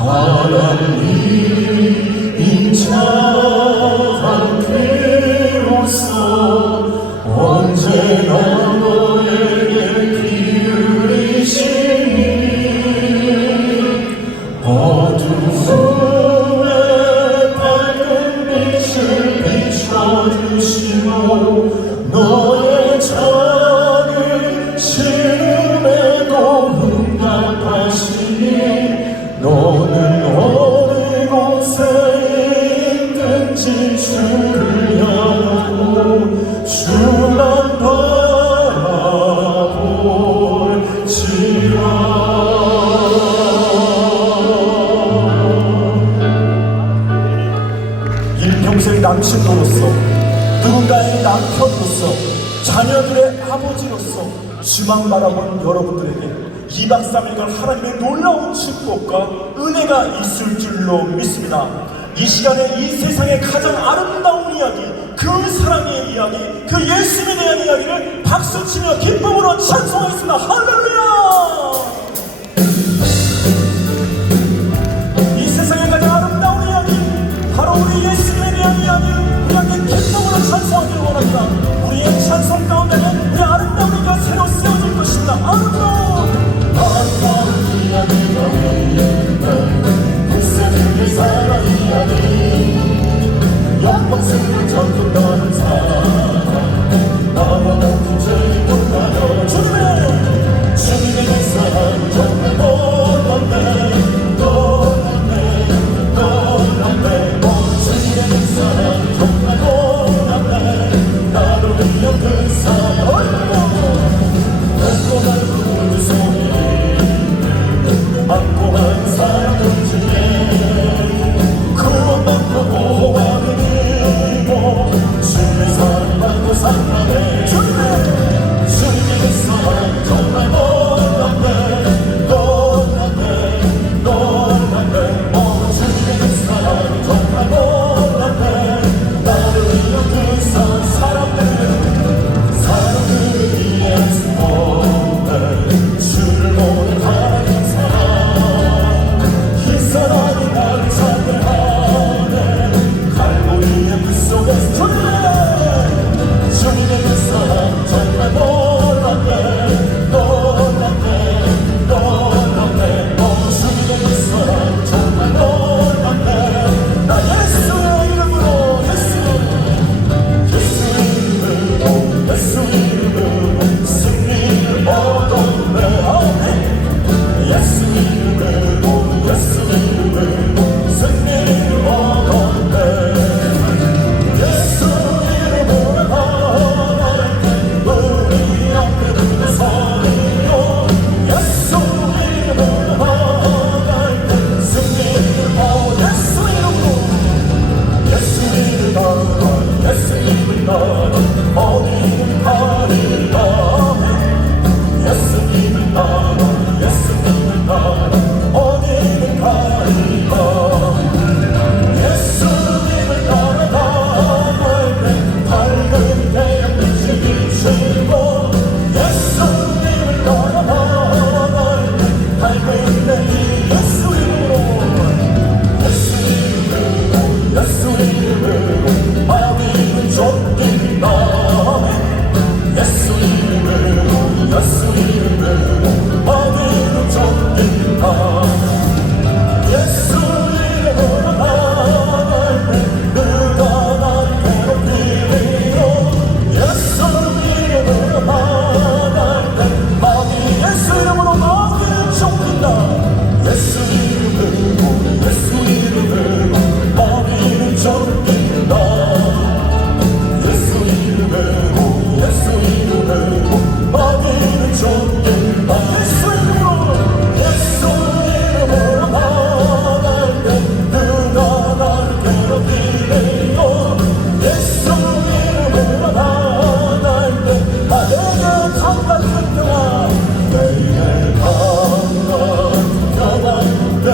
하나님 인자함께 오소 언제나 너에게 기울이시니 어두움에 밝은 빛을 비춰주시고 너의 작은 시름에도 응답하시니 너는 어느 곳에 있든지 주를 향하고 주만 바라볼지라. 일평생 남친으로서 누군가의 남편으로서 자녀들의 아버지로서 주만 바라본 여러분들에게 2박 3일간 하나님의 놀라운 축복과 은혜가 있을 줄로 믿습니다. 이 시간에 이 세상의 가장 아름다운 이야기, 그 사랑의 이야기, 그 예수님에 대한 이야기를 박수치며 기쁨으로 찬송하겠습니다. 할렐루야! 이 세상의 가장 아름다운 이야기, 바로 우리 예수님에 대한 이야기를 우리에게 기쁨으로 찬송하기를 원합니다. 우리의 찬송 가운데는 우리 아름다운 이야기가 새로 세워질 것입니다. 아름다운 이야기가 있네. 그 세상의 사랑 이야기, 영광스러운 전도하는 사랑, 나와 같은 죄인 돌아요. 주님의 사랑 정말 놀랍네. 놀랍네. 놀랍네. 주님의 사랑 정말 놀랍네. 나를 위한 그 사랑 먹고 말고 그 소리 안고 한 사람들 중에 구원받고 보호하는 이고 주님의 사랑받고 살아내. 주님의 사랑 정말 놀랍네. 놀랍네. 놀랍네. 주님의 사랑 정말 놀랍네. 나를 위한 그 사람들을 이해할 수 없네. 주를 보는 하나님 사랑, 이 사랑이 나를 찾게 하네. 갈보리의 그 속에서 주님의 그 사랑 정말 놀랍네. 놀랍네. 놀랍네. 주님의 그 사랑 정말 놀랍네. 나 예수의 이름으로 예수 이름으로 승리를 얻었네. 예수 이름으로 승리를 얻었네. 예수 이름으로 우리 앞에 두는 소리로 예수 이름으로 승리를 예수 이름으로 예수 이름 나라 어디든 가리라. 예수 이름 나라 어디든 가리라. 예수 이름 나라갈 때 밝은 태양빛이 비치고 예수 이름 나라갈 때 밝은 내 예수 이름으로 예수 이름으로 마귀는 쫓긴다. 예수 이름으로 마귀는 쫓긴다. 예수 이름으로 나갈 때 누가 나를 괴롭히리요. 예수 이름으로 나갈 때 마귀 예수 이름으로 마귀는 쫓긴다. 예수 이름으로 마귀는 쫓긴다. 예수 이름으로 마귀는 쫓긴다. 예수 이름으로 나갈 때 누가 나를 괴롭히리요. 예수 이름으로 나갈 때 내게 강같은 평화, 내게 강같은 평화, 내게 강같은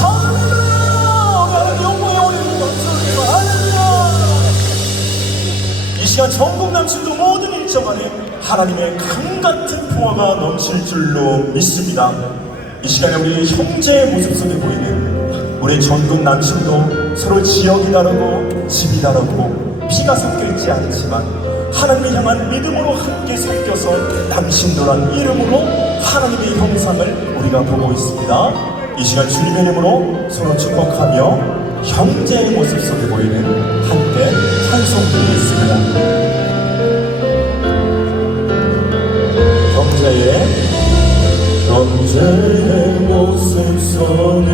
하나님 영광의 우리 감사합니다. 할렐루야. 이 시간 전국 남신도 모든 일정 안에 하나님의 강같은 평화가 넘칠 줄로 믿습니다. 이 시간에 우리 형제의 모습 속에 보이는 우리 전국 남신도 서로 지역이 다르고 집이 다르고 피가 섞여있지 않지만 하나님을 향한 믿음으로 함께 섞여서 남신도란 이름으로 하나님의 형상을 우리가 보고 있습니다. 이 시간 주님의 이름으로 서로 축복하며 형제의 모습 속에 보이는 함께 찬송드리겠습니다. 형제의 모습 속에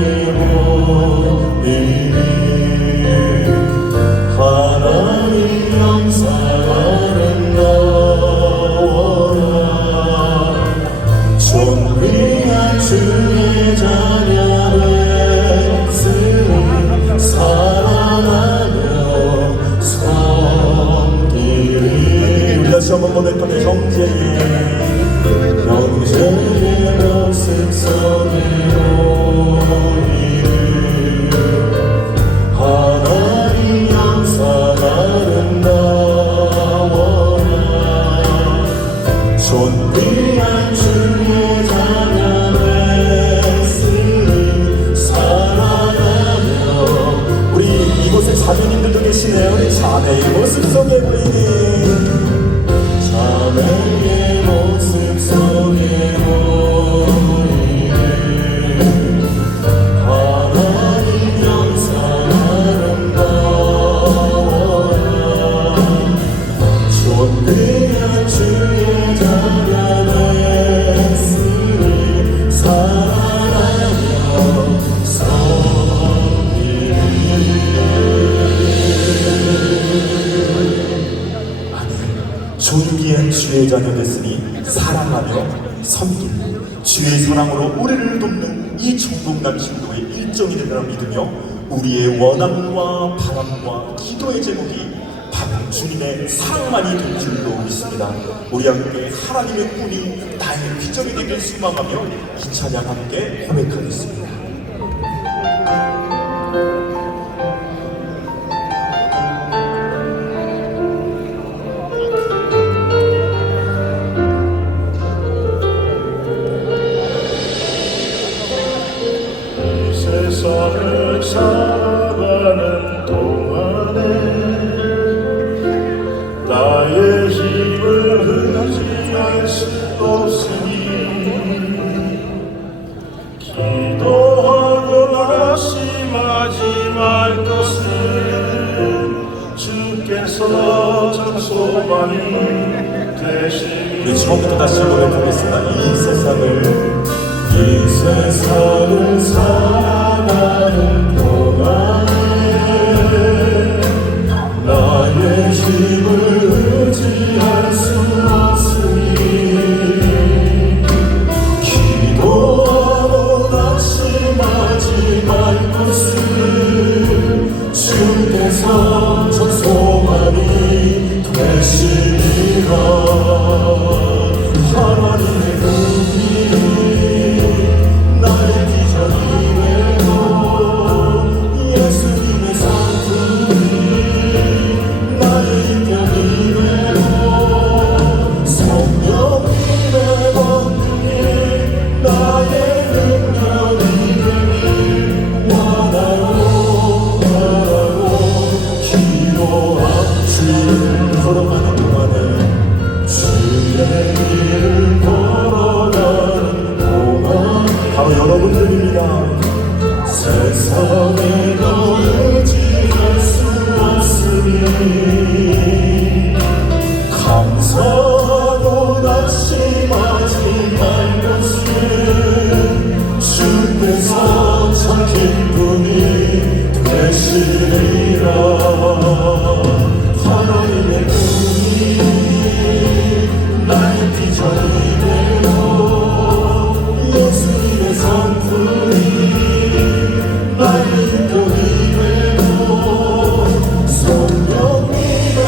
보이는 하나님 형상 아름다워라. 존귀한 주의 자녀를 사랑하며 섬기리. 우리 다시 한번 고백하며 형제의 모습 속에 보이는 하나님 형상 아름다워라. 존귀한 주의 자녀 백성을 사랑하며. 우리 이곳에 자매님들도 계시네요. 우리 자매의 모습 속에 보이는 자매의 모습 속에 보이는 하나님 형상 아름다워라. 존귀한 주의 자녀 백성을 사랑하며 섬기리. 존귀한 주의 자녀 됐으니 사랑하며 섬기는 주의 사랑으로 우리를 돕는 이 전국 남신도의 일정이 되리라 믿으며 우리의 원함과 바람과 기도의 제목이 바로 주님의 사랑만이 될 줄로 믿습니다. 우리 함께 하나님의 꿈이 나의 비전이 되길 소망하며 이 찬양 함께 고백하겠습니다. 세상을 살아가는 동안에 나의 힘을 의지할 수 없으니 기도하고 낙심하지 말 것을 주께서 참 소망이 되시니. 우리 처음부터 다시 고백하겠습니다. 이 세상을 살아가는 동안에 나의 힘을 의지할 수 없으니 기도하고 낙심하지 말 것을 주께서 전 소망이 되시리라. 하나님의 나의 비전이 되고 예수님의 성품이 나의 인격이 되고 성령님의 권능이 나의 능력이 되길 원하고 기도하 주를 걸어가는 동안에 주의 길을 걸어가는 바로 여러분들입니다. 세상에 더 의지할 수 없으니 감사하고 낙심하지 말 것을 주께서 참 기쁨이 되시리라. 하나님의 꿈이 나의 비전이 되고 예수님의 성품이 나의 인격이 되고 성령님의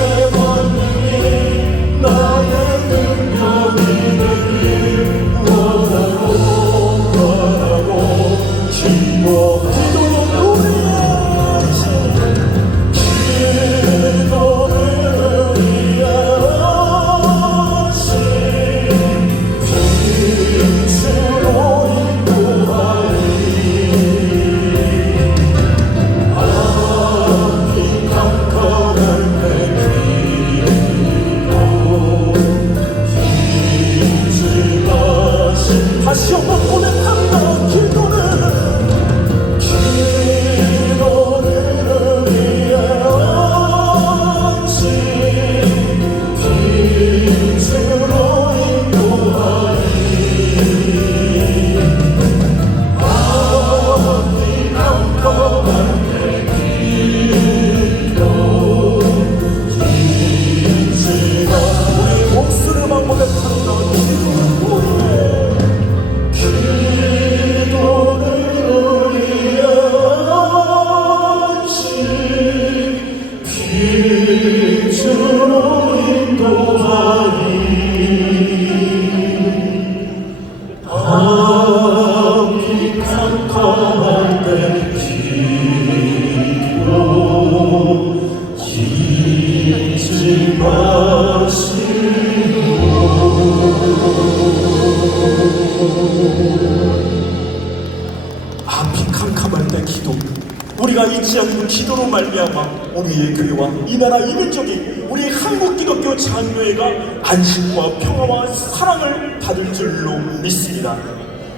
우리가 잊지 않는 기도로 말미암아 우리의 교회와 이 나라 이민족이 우리 한국 기독교 장로회가 안식과 평화와 사랑을 받을 줄로 믿습니다.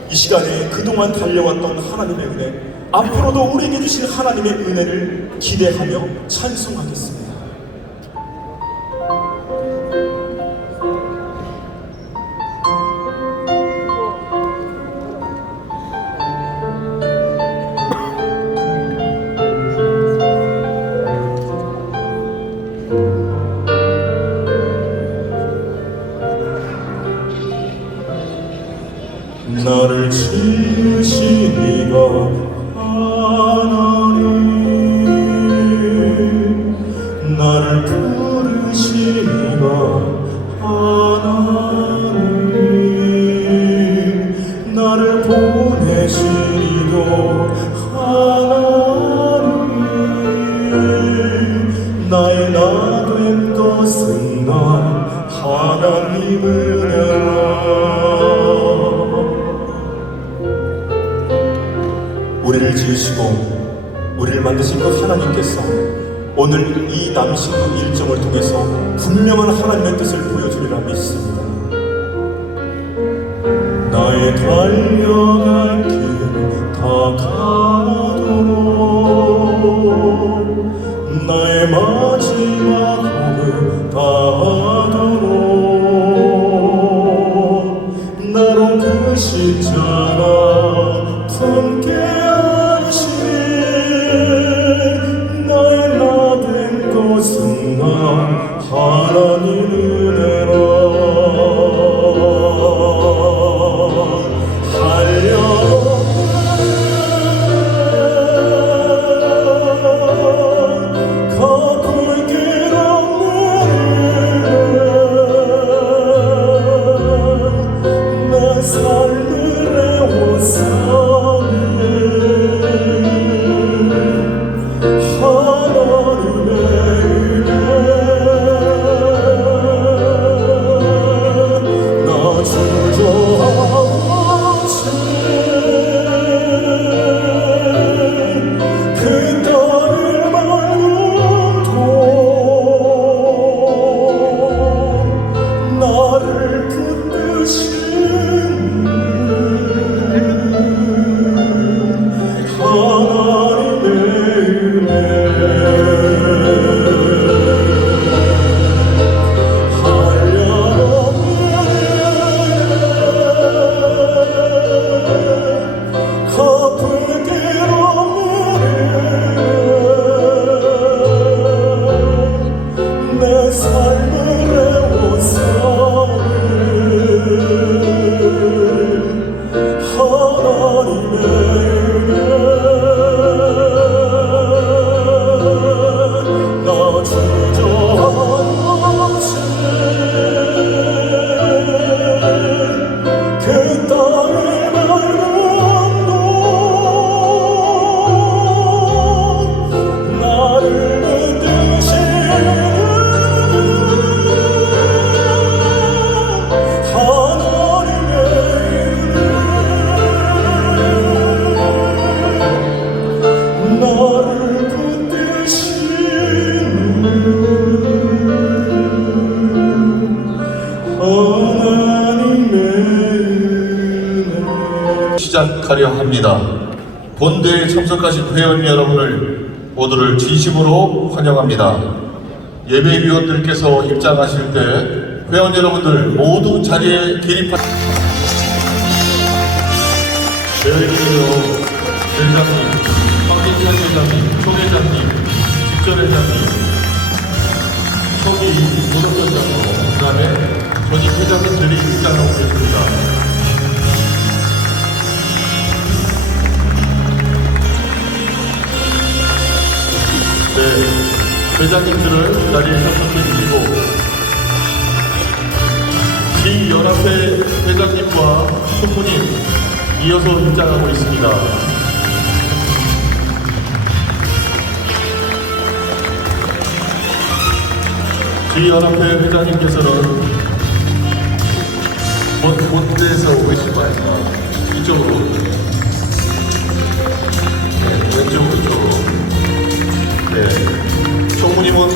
이 시간에 그동안 달려왔던 하나님의 은혜, 앞으로도 우리에게 주실 하나님의 은혜를 기대하며 찬송하겠습니다. 나를 지으신 이가 하나님, 나를 부르신 이가 하나님, 나를 보내신 이도 하나님, 나의 나 된 것은 나 하나님을 알아. 우리를 지으시고 우리를 만드신 그 하나님께서 오늘 이 남신국 일정을 통해서 분명한 하나님의 뜻을 보여주리라 믿습니다. 나의 달려갈 길 다 가도록, 나의 마지막 호흡 다하도록, 나로 그 십자가 품게 하시니 나의 나 된 것은 나 하나님 은혜라. 시작하려 합니다. 본대에 참석하신 회원 여러분을 모두를 진심으로 환영합니다. 예배위원들께서 입장하실 때 회원 여러분들 모두 자리에 기립하. 대회위원 회장님, 박진찬 회장님, 총회장님, 직전회장님, 초기 도덕원장으로 그 다음에 전임 회장님들이 입장하고 계십니다. 네, 회장님들을 자리에 참석해 주시고 지연합회 회장님과 총무님 이어서 입장하고 있습니다. 지연합회 회장님께서는 본대에서 오신 바입니다. 이쪽으로, 네, 왼쪽으로 이쪽으로.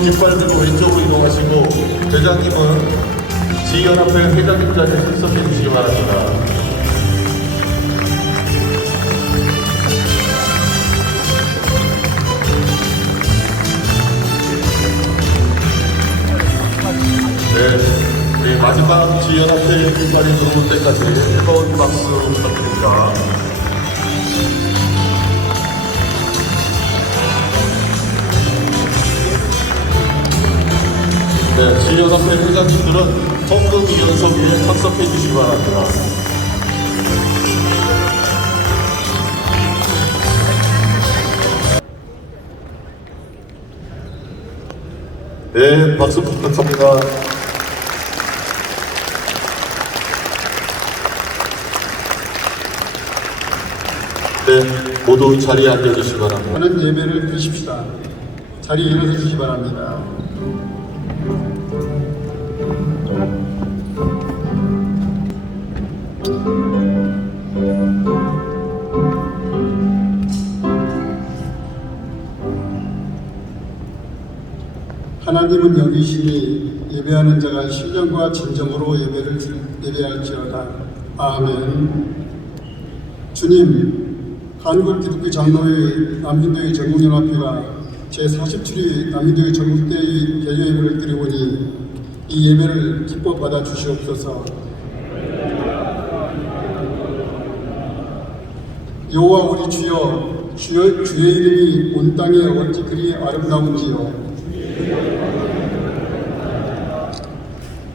깃발 들고 왼쪽으로 이동하시고 대장님은 지연합회 회장님 자리에 출석해 주시기 바랍니다. 네, 마지막 지연합회 자리 들어올 때까지 뜨거운 박수 부탁드립니다. 네, 지연합회 회장님들은 헌금 이연석에 참석해 주시기 바랍니다. 네, 박수 부탁합니다. 네, 모두 자리에 앉아주시기 바랍니다. 하는 예배를 드리십시다. 자리에 일어서 주시기 바랍니다. 하나님은 여기시니 예배하는 자가 신령과 진정으로 예배할지어다. 아멘. 주님, 한국기독교 장로회 남인도회 전국연합회가 제47회 남인도회 전국대회 개교예배를 드리오니 이 예배를 기뻐 받아 주시옵소서. 여호와 우리 주여, 주의 이름이 온 땅에 어찌 그리 아름다운지요.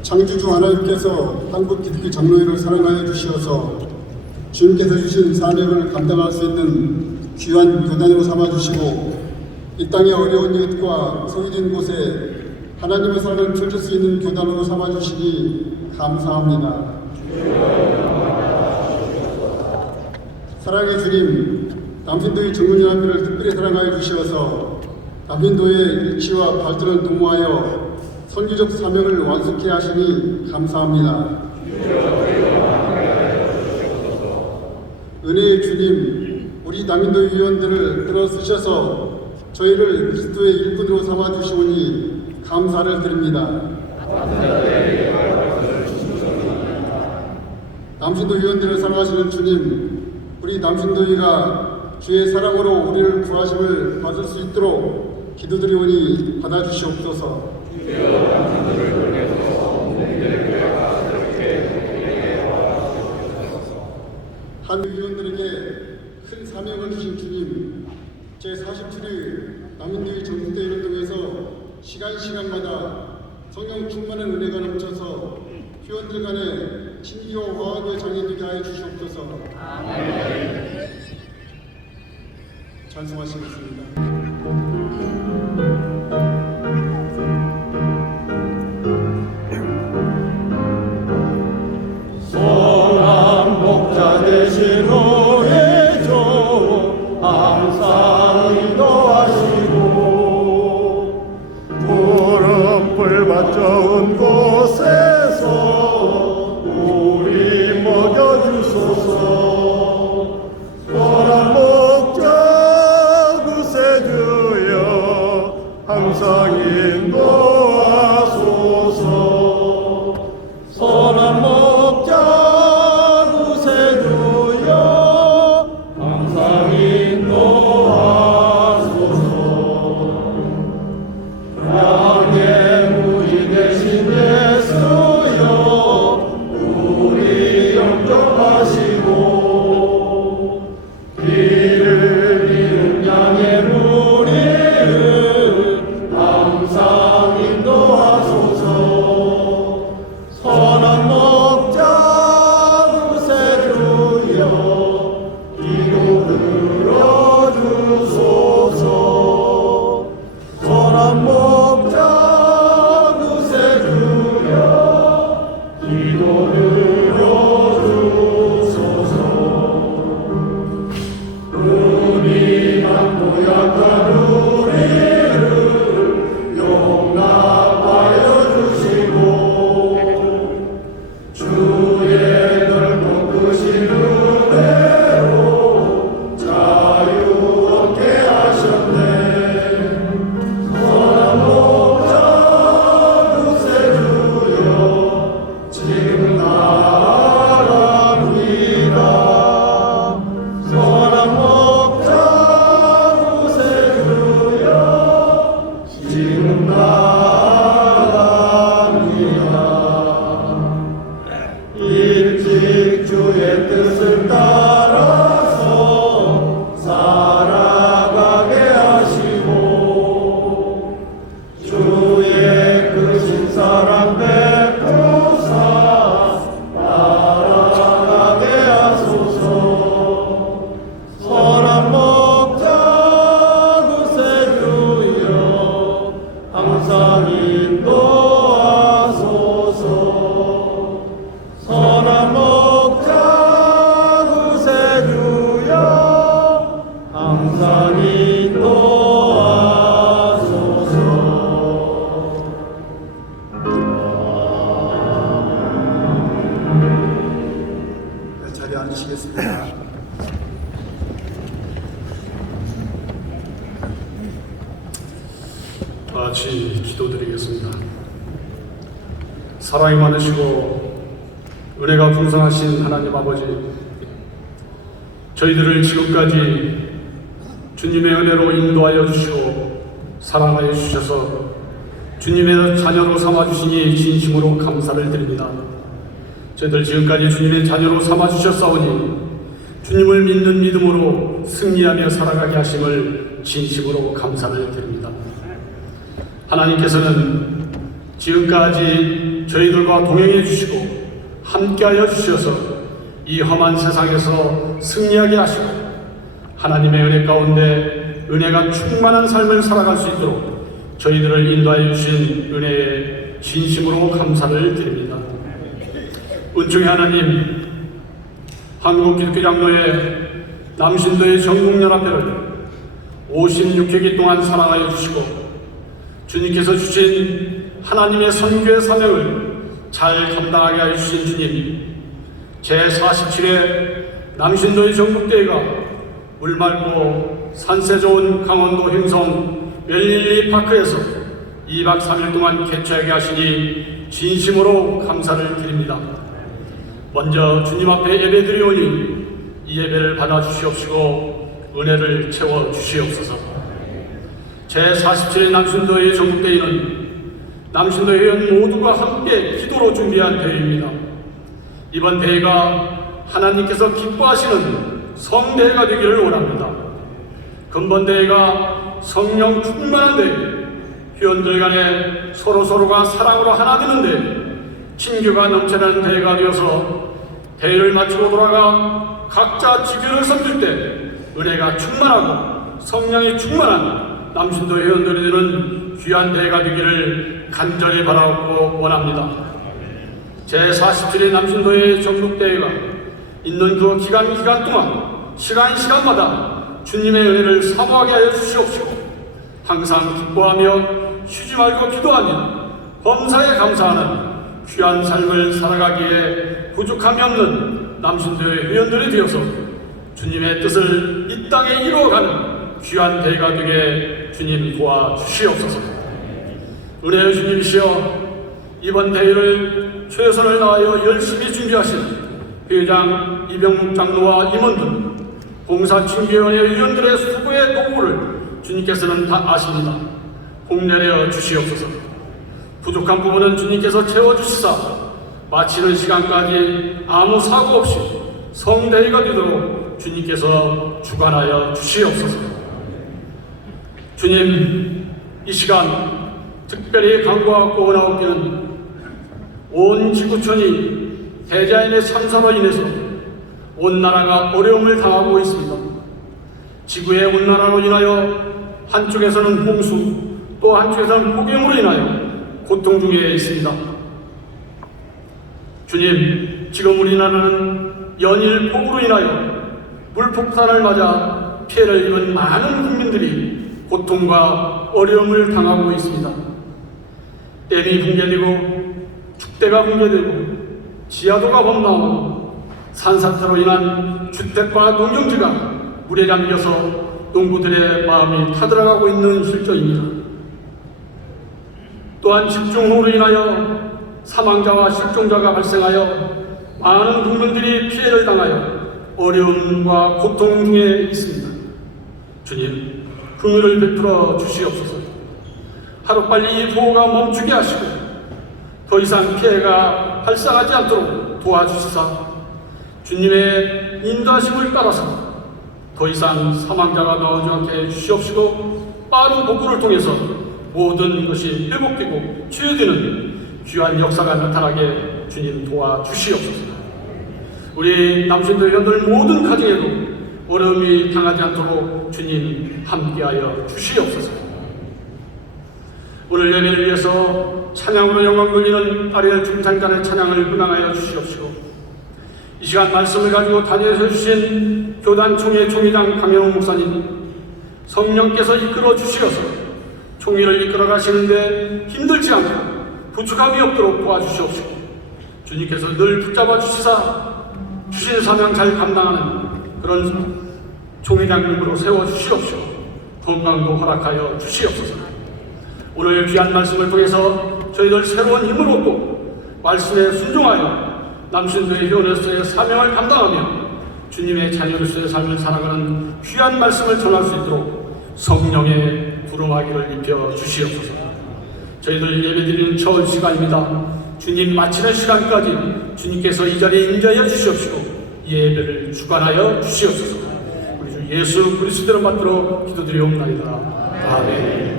창조주 하나님께서 한국기독교 장로회를 사랑하여 주시어서 주님께서 주신 사명을 감당할 수 있는 귀한 교단으로 삼아주시고 이 땅의 어려운 이웃과 소외된 곳에 하나님의 사랑을 펼칠 수 있는 교단으로 삼아주시니 감사합니다. 사랑의 주님, 남신도의 정문연합회를 특별히 사랑하여 주시어서 남신도의 일치와 발전을 도모하여 선교적 사명을 완수케 하시니 감사합니다. 은혜의 주님, 우리 남인도 위원들을 들어 쓰셔서 저희를 그리스도의 일꾼으로 삼아주시오니 감사를 드립니다. 남신도 위원들을 사랑하시는 주님, 우리 남신도위가 주의 사랑으로 우리를 구하심을 받을 수 있도록 기도드리오니 받아주시옵소서. 한 위원들에게 큰 사명을 주신 주님, 제47회 남인도의 전국대회를 통해서 시간마다 성령 충만한 은혜가 넘쳐서 회원들 간의 친기와 화합의 장이 되게 하여 주시옵소서. 아멘. 찬송하시겠습니다. 되신 우리 주 항상 인도하시고 구름불 받쳐온 곳에서 우리 먹여주소서. 선한 목자 구세주여 항상 인도하소서. 선한 목자 다 같이 기도드리겠습니다. 사랑이 많으시고 은혜가 풍성하신 하나님 아버지, 저희들을 지금까지 주님의 은혜로 인도하여 주시고 사랑하여 주셔서 주님의 자녀로 삼아주시니 진심으로 감사를 드립니다. 저희들 지금까지 주님의 자녀로 삼아주셨사오니 주님을 믿는 믿음으로 승리하며 살아가게 하심을 진심으로 감사를 드립니다. 하나님께서는 지금까지 저희들과 동행해 주시고 함께하여 주셔서 이 험한 세상에서 승리하게 하시고 하나님의 은혜 가운데 은혜가 충만한 삶을 살아갈 수 있도록 저희들을 인도하여 주신 은혜에 진심으로 감사를 드립니다. 은총의 하나님, 한국기독교장로회 남신도의 전국연합회를 56회기 동안 사랑하여 주시고 주님께서 주신 하나님의 선교의 사명을 잘 감당하게 하여 주신 주님, 제47회 남신도의 전국대회가 물맑고 산세 좋은 강원도 횡성 웰릴리 파크에서 2박 3일 동안 개최하게 하시니 진심으로 감사를 드립니다. 먼저 주님 앞에 예배드리오니 이 예배를 받아주시옵시고 은혜를 채워주시옵소서. 제47회 남신도의 전국대회는 남신도 회원 모두가 함께 기도로 준비한 대회입니다. 이번 대회가 하나님께서 기뻐하시는 성대회가 되기를 원합니다. 근본 대회가 성령 충만한 대회, 회원들 간에 서로서로가 사랑으로 하나 되는 대회, 친교가 넘쳐나는 대회가 되어서 대회를 마치고 돌아가 각자 지교를 섬길 때 은혜가 충만하고 성령이 충만한 남신도 회원들이 되는 귀한 대회가 되기를 간절히 바라고 원합니다. 제47회 남신도의 전국대회가 있는 그 기간 동안 시간마다 주님의 은혜를 사모하게 하여 주시옵시고 항상 기뻐하며 쉬지 말고 기도하며 범사에 감사하는 귀한 삶을 살아가기에 부족함이 없는 남신도의 회원들이 되어서 주님의 뜻을 이 땅에 이루어가는 귀한 대회가 되게 주님 도와주시옵소서. 은혜의 주님이시여, 이번 대회를 최선을 다하여 열심히 준비하신 회장 이병묵 장로와 임원들, 봉사친교위원회 위원들의 수고의 노고를 주님께서는 다 아십니다. 복내려 주시옵소서. 부족한 부분은 주님께서 채워주시사 마치는 시간까지 아무 사고 없이 성대회가 되도록 주님께서 주관하여 주시옵소서. 주님, 이 시간 특별히 간구하고 원하옵기는 온 지구촌이 대자연의 참사로 인해서 온 나라가 어려움을 당하고 있습니다. 지구의 온난화로 인하여 한쪽에서는 홍수, 또 한쪽에서는 폭염으로 인하여 고통 중에 있습니다. 주님, 지금 우리나라는 연일 폭우로 인하여 물폭탄을 맞아 피해를 입은 많은 국민들이 고통과 어려움을 당하고 있습니다. 댐이 붕괴되고 축대가 붕괴되고 지하도가 범람하고 산사태로 인한 주택과 농경지가 물에 잠겨서 농부들의 마음이 타들어가고 있는 실정입니다. 또한 집중호우로 인하여 사망자와 실종자가 발생하여 많은 국민들이 피해를 당하여 어려움과 고통 중에 있습니다. 주님, 긍휼을 베풀어 주시옵소서. 하루빨리 이 보호가 멈추게 하시고 더 이상 피해가 발생하지 않도록 도와주시사 주님의 인도하심을 따라서 더 이상 사망자가 나오지 않게 해주시옵시고 빠른 복구를 통해서 모든 것이 회복되고 치유되는 귀한 역사가 나타나게 주님 도와주시옵소서. 우리 남신도 회원들 모든 가정에도 어려움이 당하지 않도록 주님 함께하여 주시옵소서. 오늘 예배를 위해서 찬양으로 영광 돌리는 아리엘 중창단의 찬양을 분양하여 주시옵시고 이 시간 말씀을 가지고 다니엘서 주신 교단 총회 총회장 강영훈 목사님, 성령께서 이끌어 주시어서 총회를 이끌어 가시는데 힘들지 않고 부족함이 없도록 도와주시옵시고 주님께서 늘 붙잡아 주시사 주신 사명 잘 감당하는 그런 총회장님으로 세워주시옵시고 건강도 허락하여 주시옵소서. 오늘 귀한 말씀을 통해서 저희들 새로운 힘을 얻고 말씀에 순종하여 남신도의 회원으로서의 사명을 감당하며 주님의 자녀로서의 삶을 살아가는 귀한 말씀을 전할 수 있도록 성령의 부름하기를 입혀 주시옵소서. 저희들 예배드리는 첫 시간입니다. 주님 마치는 시간까지 주님께서 이 자리에 임재하여 주시옵시고 예배를 주관하여 주시옵소서. 우리 주 예수 그리스도를 받들어 기도드리옵나이다. 아멘.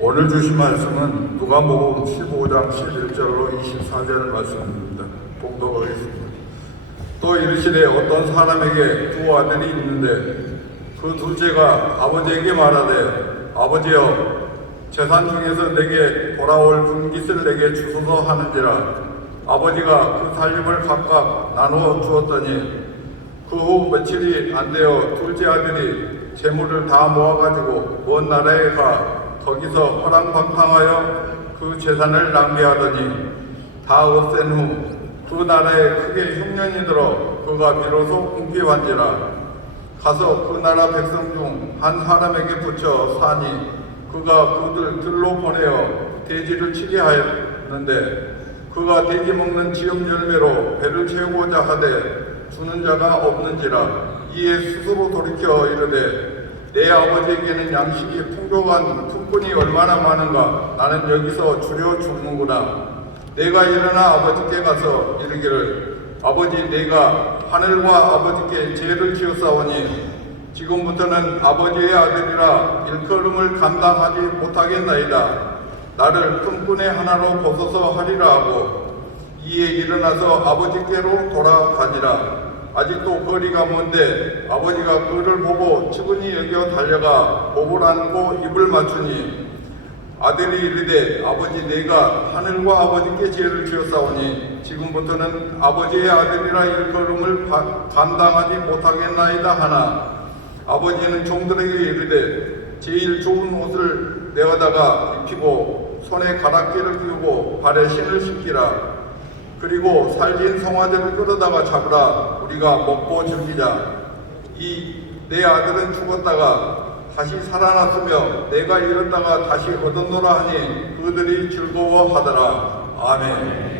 오늘 주신 말씀은 누가복음 15장 11절로 24절 말씀입니다. 봉독하겠습니다. 또 이르시되 어떤 사람에게 두 아들이 있는데 그 둘째가 아버지에게 말하되 아버지여 재산 중에서 내게 돌아올 분깃을 내게 주소서 하는지라. 아버지가 그 살림을 각각 나누어 주었더니 그 후 며칠이 안 되어 둘째 아들이 재물을 다 모아가지고 먼 나라에 가 거기서 허랑방탕하여 그 재산을 낭비하더니 다 없앤 후 그 나라에 크게 흉년이 들어 그가 비로소 궁핍한지라. 가서 그 나라 백성 중 한 사람에게 붙여 사니 그가 그들 들로 보내어 돼지를 치게 하였는데 그가 돼지 먹는 지엄 열매로 배를 채우고자 하되 주는 자가 없는지라. 이에 스스로 돌이켜 이르되 내 아버지에게는 양식이 풍족한 품꾼이 얼마나 많은가. 나는 여기서 주려 죽는구나. 내가 일어나 아버지께 가서 이르기를 아버지 내가 하늘과 아버지께 죄를 지었사오니 지금부터는 아버지의 아들이라 일컬음을 감당하지 못하겠나이다. 나를 품꾼의 하나로 벗어서 하리라 하고 이에 일어나서 아버지께로 돌아가니라. 아직도 거리가 먼데 아버지가 그를 보고 측은히 여겨 달려가 목을 안고 입을 맞추니 아들이 이르되 아버지 내가 하늘과 아버지께 죄를 지었사오니 지금부터는 아버지의 아들이라 일컬음을 감당하지 못하겠나이다 하나 아버지는 종들에게 이르되 제일 좋은 옷을 내어다가 입히고 손에 가락지를 끼우고 발에 신을 신기라. 그리고 살진 송아지를 끌어다가 잡으라. 우리가 먹고 즐기자. 이 내 아들은 죽었다가 다시 살아났으며 내가 잃었다가 다시 얻었노라 하니 그들이 즐거워하더라. 아멘.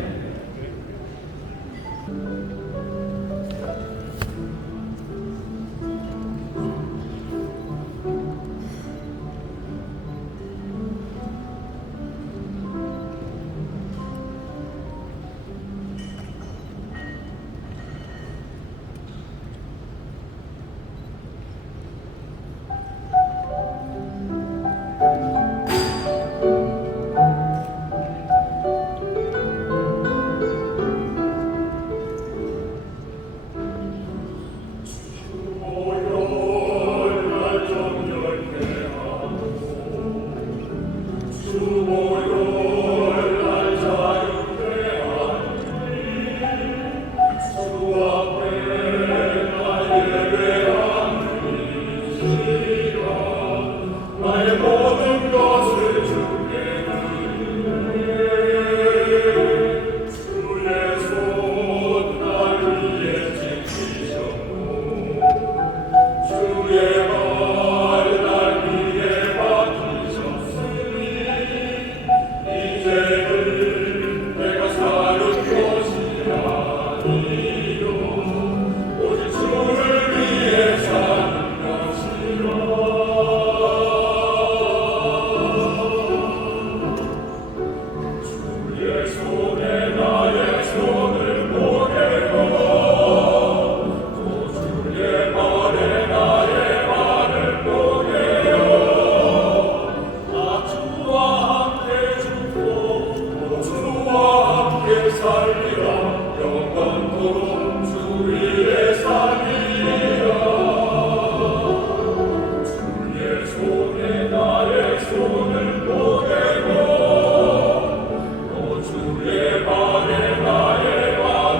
주의 발에 나의 발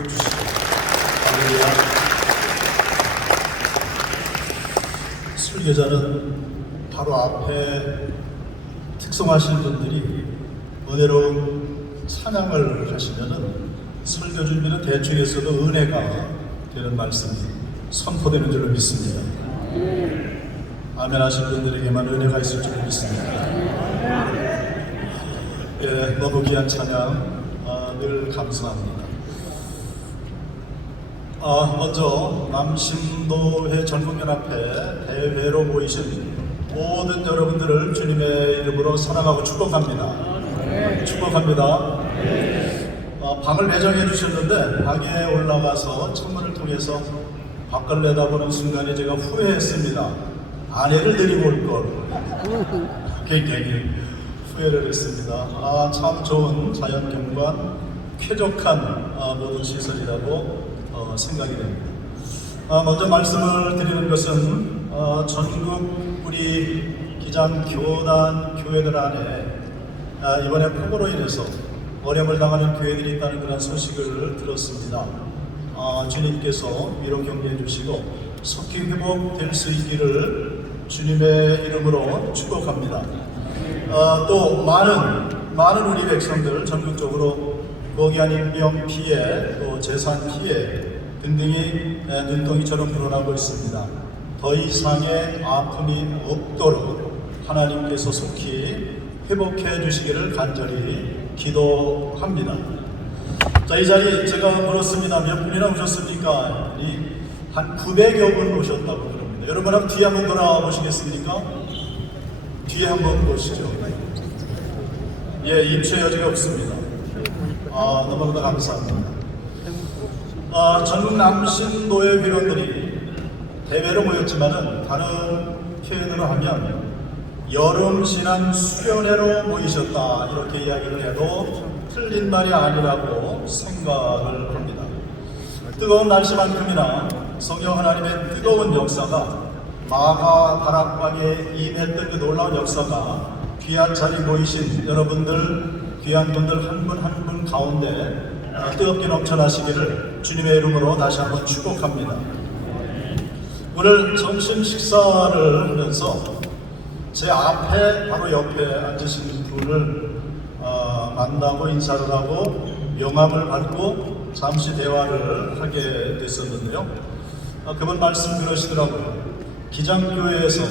축복해 주시고 할렐루야. 설교자는 바로 앞에 특성하신 분들이 은혜로운 찬양을 하시면은 설교 준비는 대충 했어도 은혜가 되는 말씀이 선포되는 줄로 믿습니다. 아멘 하신 분들에게만 은혜가 있을 줄로 믿습니다. 예, 너무 귀한 찬양 늘 감사합니다. 먼저 남신도회 전국연합회 대회로 모이신 모든 여러분들을 주님의 이름으로 사랑하고 축복합니다. 축복합니다. 방을 배정해 주셨는데 방에 올라가서 창문을 통해서 밖을 내다보는 순간에 제가 후회했습니다. 아내를 데리고 올 걸. 굉장히 후회를 했습니다. 참 좋은 자연경관, 쾌적한 모든 시설이라고 생각이 됩니다. 먼저 말씀을 드리는 것은 전국 우리 기장 교단 교회들 안에 이번에 폭우로 인해서 어려움을 당하는 교회들이 있다는 그런 소식을 들었습니다. 주님께서 위로 격려해 주시고 속히 회복될 수 있기를 주님의 이름으로 축복합니다. 또 많은 우리 백성들 전국적으로 고귀한 인명 피해, 또 재산 피해 등등이 눈덩이처럼 불어나고 있습니다. 더 이상의 아픔이 없도록 하나님께서 속히 회복해 주시기를 간절히 기도합니다. 자, 이 자리 제가 물었습니다. 몇 분이나 오셨습니까? 한 900여 분 오셨다고 그럽니다. 여러분 한번 뒤에 한번 돌아보시겠습니까? 뒤에 한번 보시죠. 예, 입체 여지가 없습니다. 너무나 감사합니다. 전국 남신도의 회원들이 대회로 모였지만은 다른 표현으로 하면 여름 지난 수련회로 모이셨다 이렇게 이야기를 해도 틀린 말이 아니라고 생각을 합니다. 뜨거운 날씨만큼이나 성령 하나님의 뜨거운 역사가 마가 다락방에 임했던 그 놀라운 역사가 귀한 자리 모이신 여러분들 귀한 분들 한 분 한 분 가운데 뜨겁게 넘쳐나시기를 주님의 이름으로 다시 한번 축복합니다. 오늘 점심 식사를 하면서 제 앞에 바로 옆에 앉으신 분을 만나고 인사를 하고 명함을 받고 잠시 대화를 하게 됐었는데요. 그분 말씀 들으시더라고요. 기장교회에서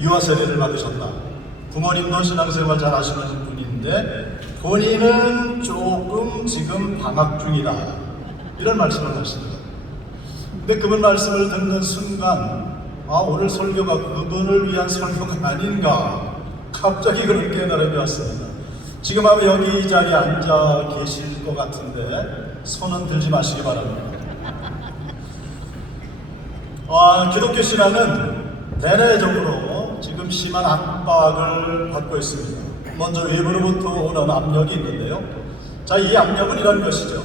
유아 세례를 받으셨다. 부모님도 신앙생활 잘 하시는 분인데 본인은 조금 지금 방학 중이다. 이런 말씀을 하시더라고요. 근데 그분 말씀을 듣는 순간 오늘 설교가 그분을 위한 설교가 아닌가 갑자기 그런 깨달음이 왔습니다. 지금 아마 여기 이 자리에 앉아 계실 것 같은데 손은 들지 마시기 바랍니다. 기독교 신앙은 대내적으로 지금 심한 압박을 받고 있습니다. 먼저 외부로부터 오는 압력이 있는데요. 자, 이 압력은 이런 것이죠.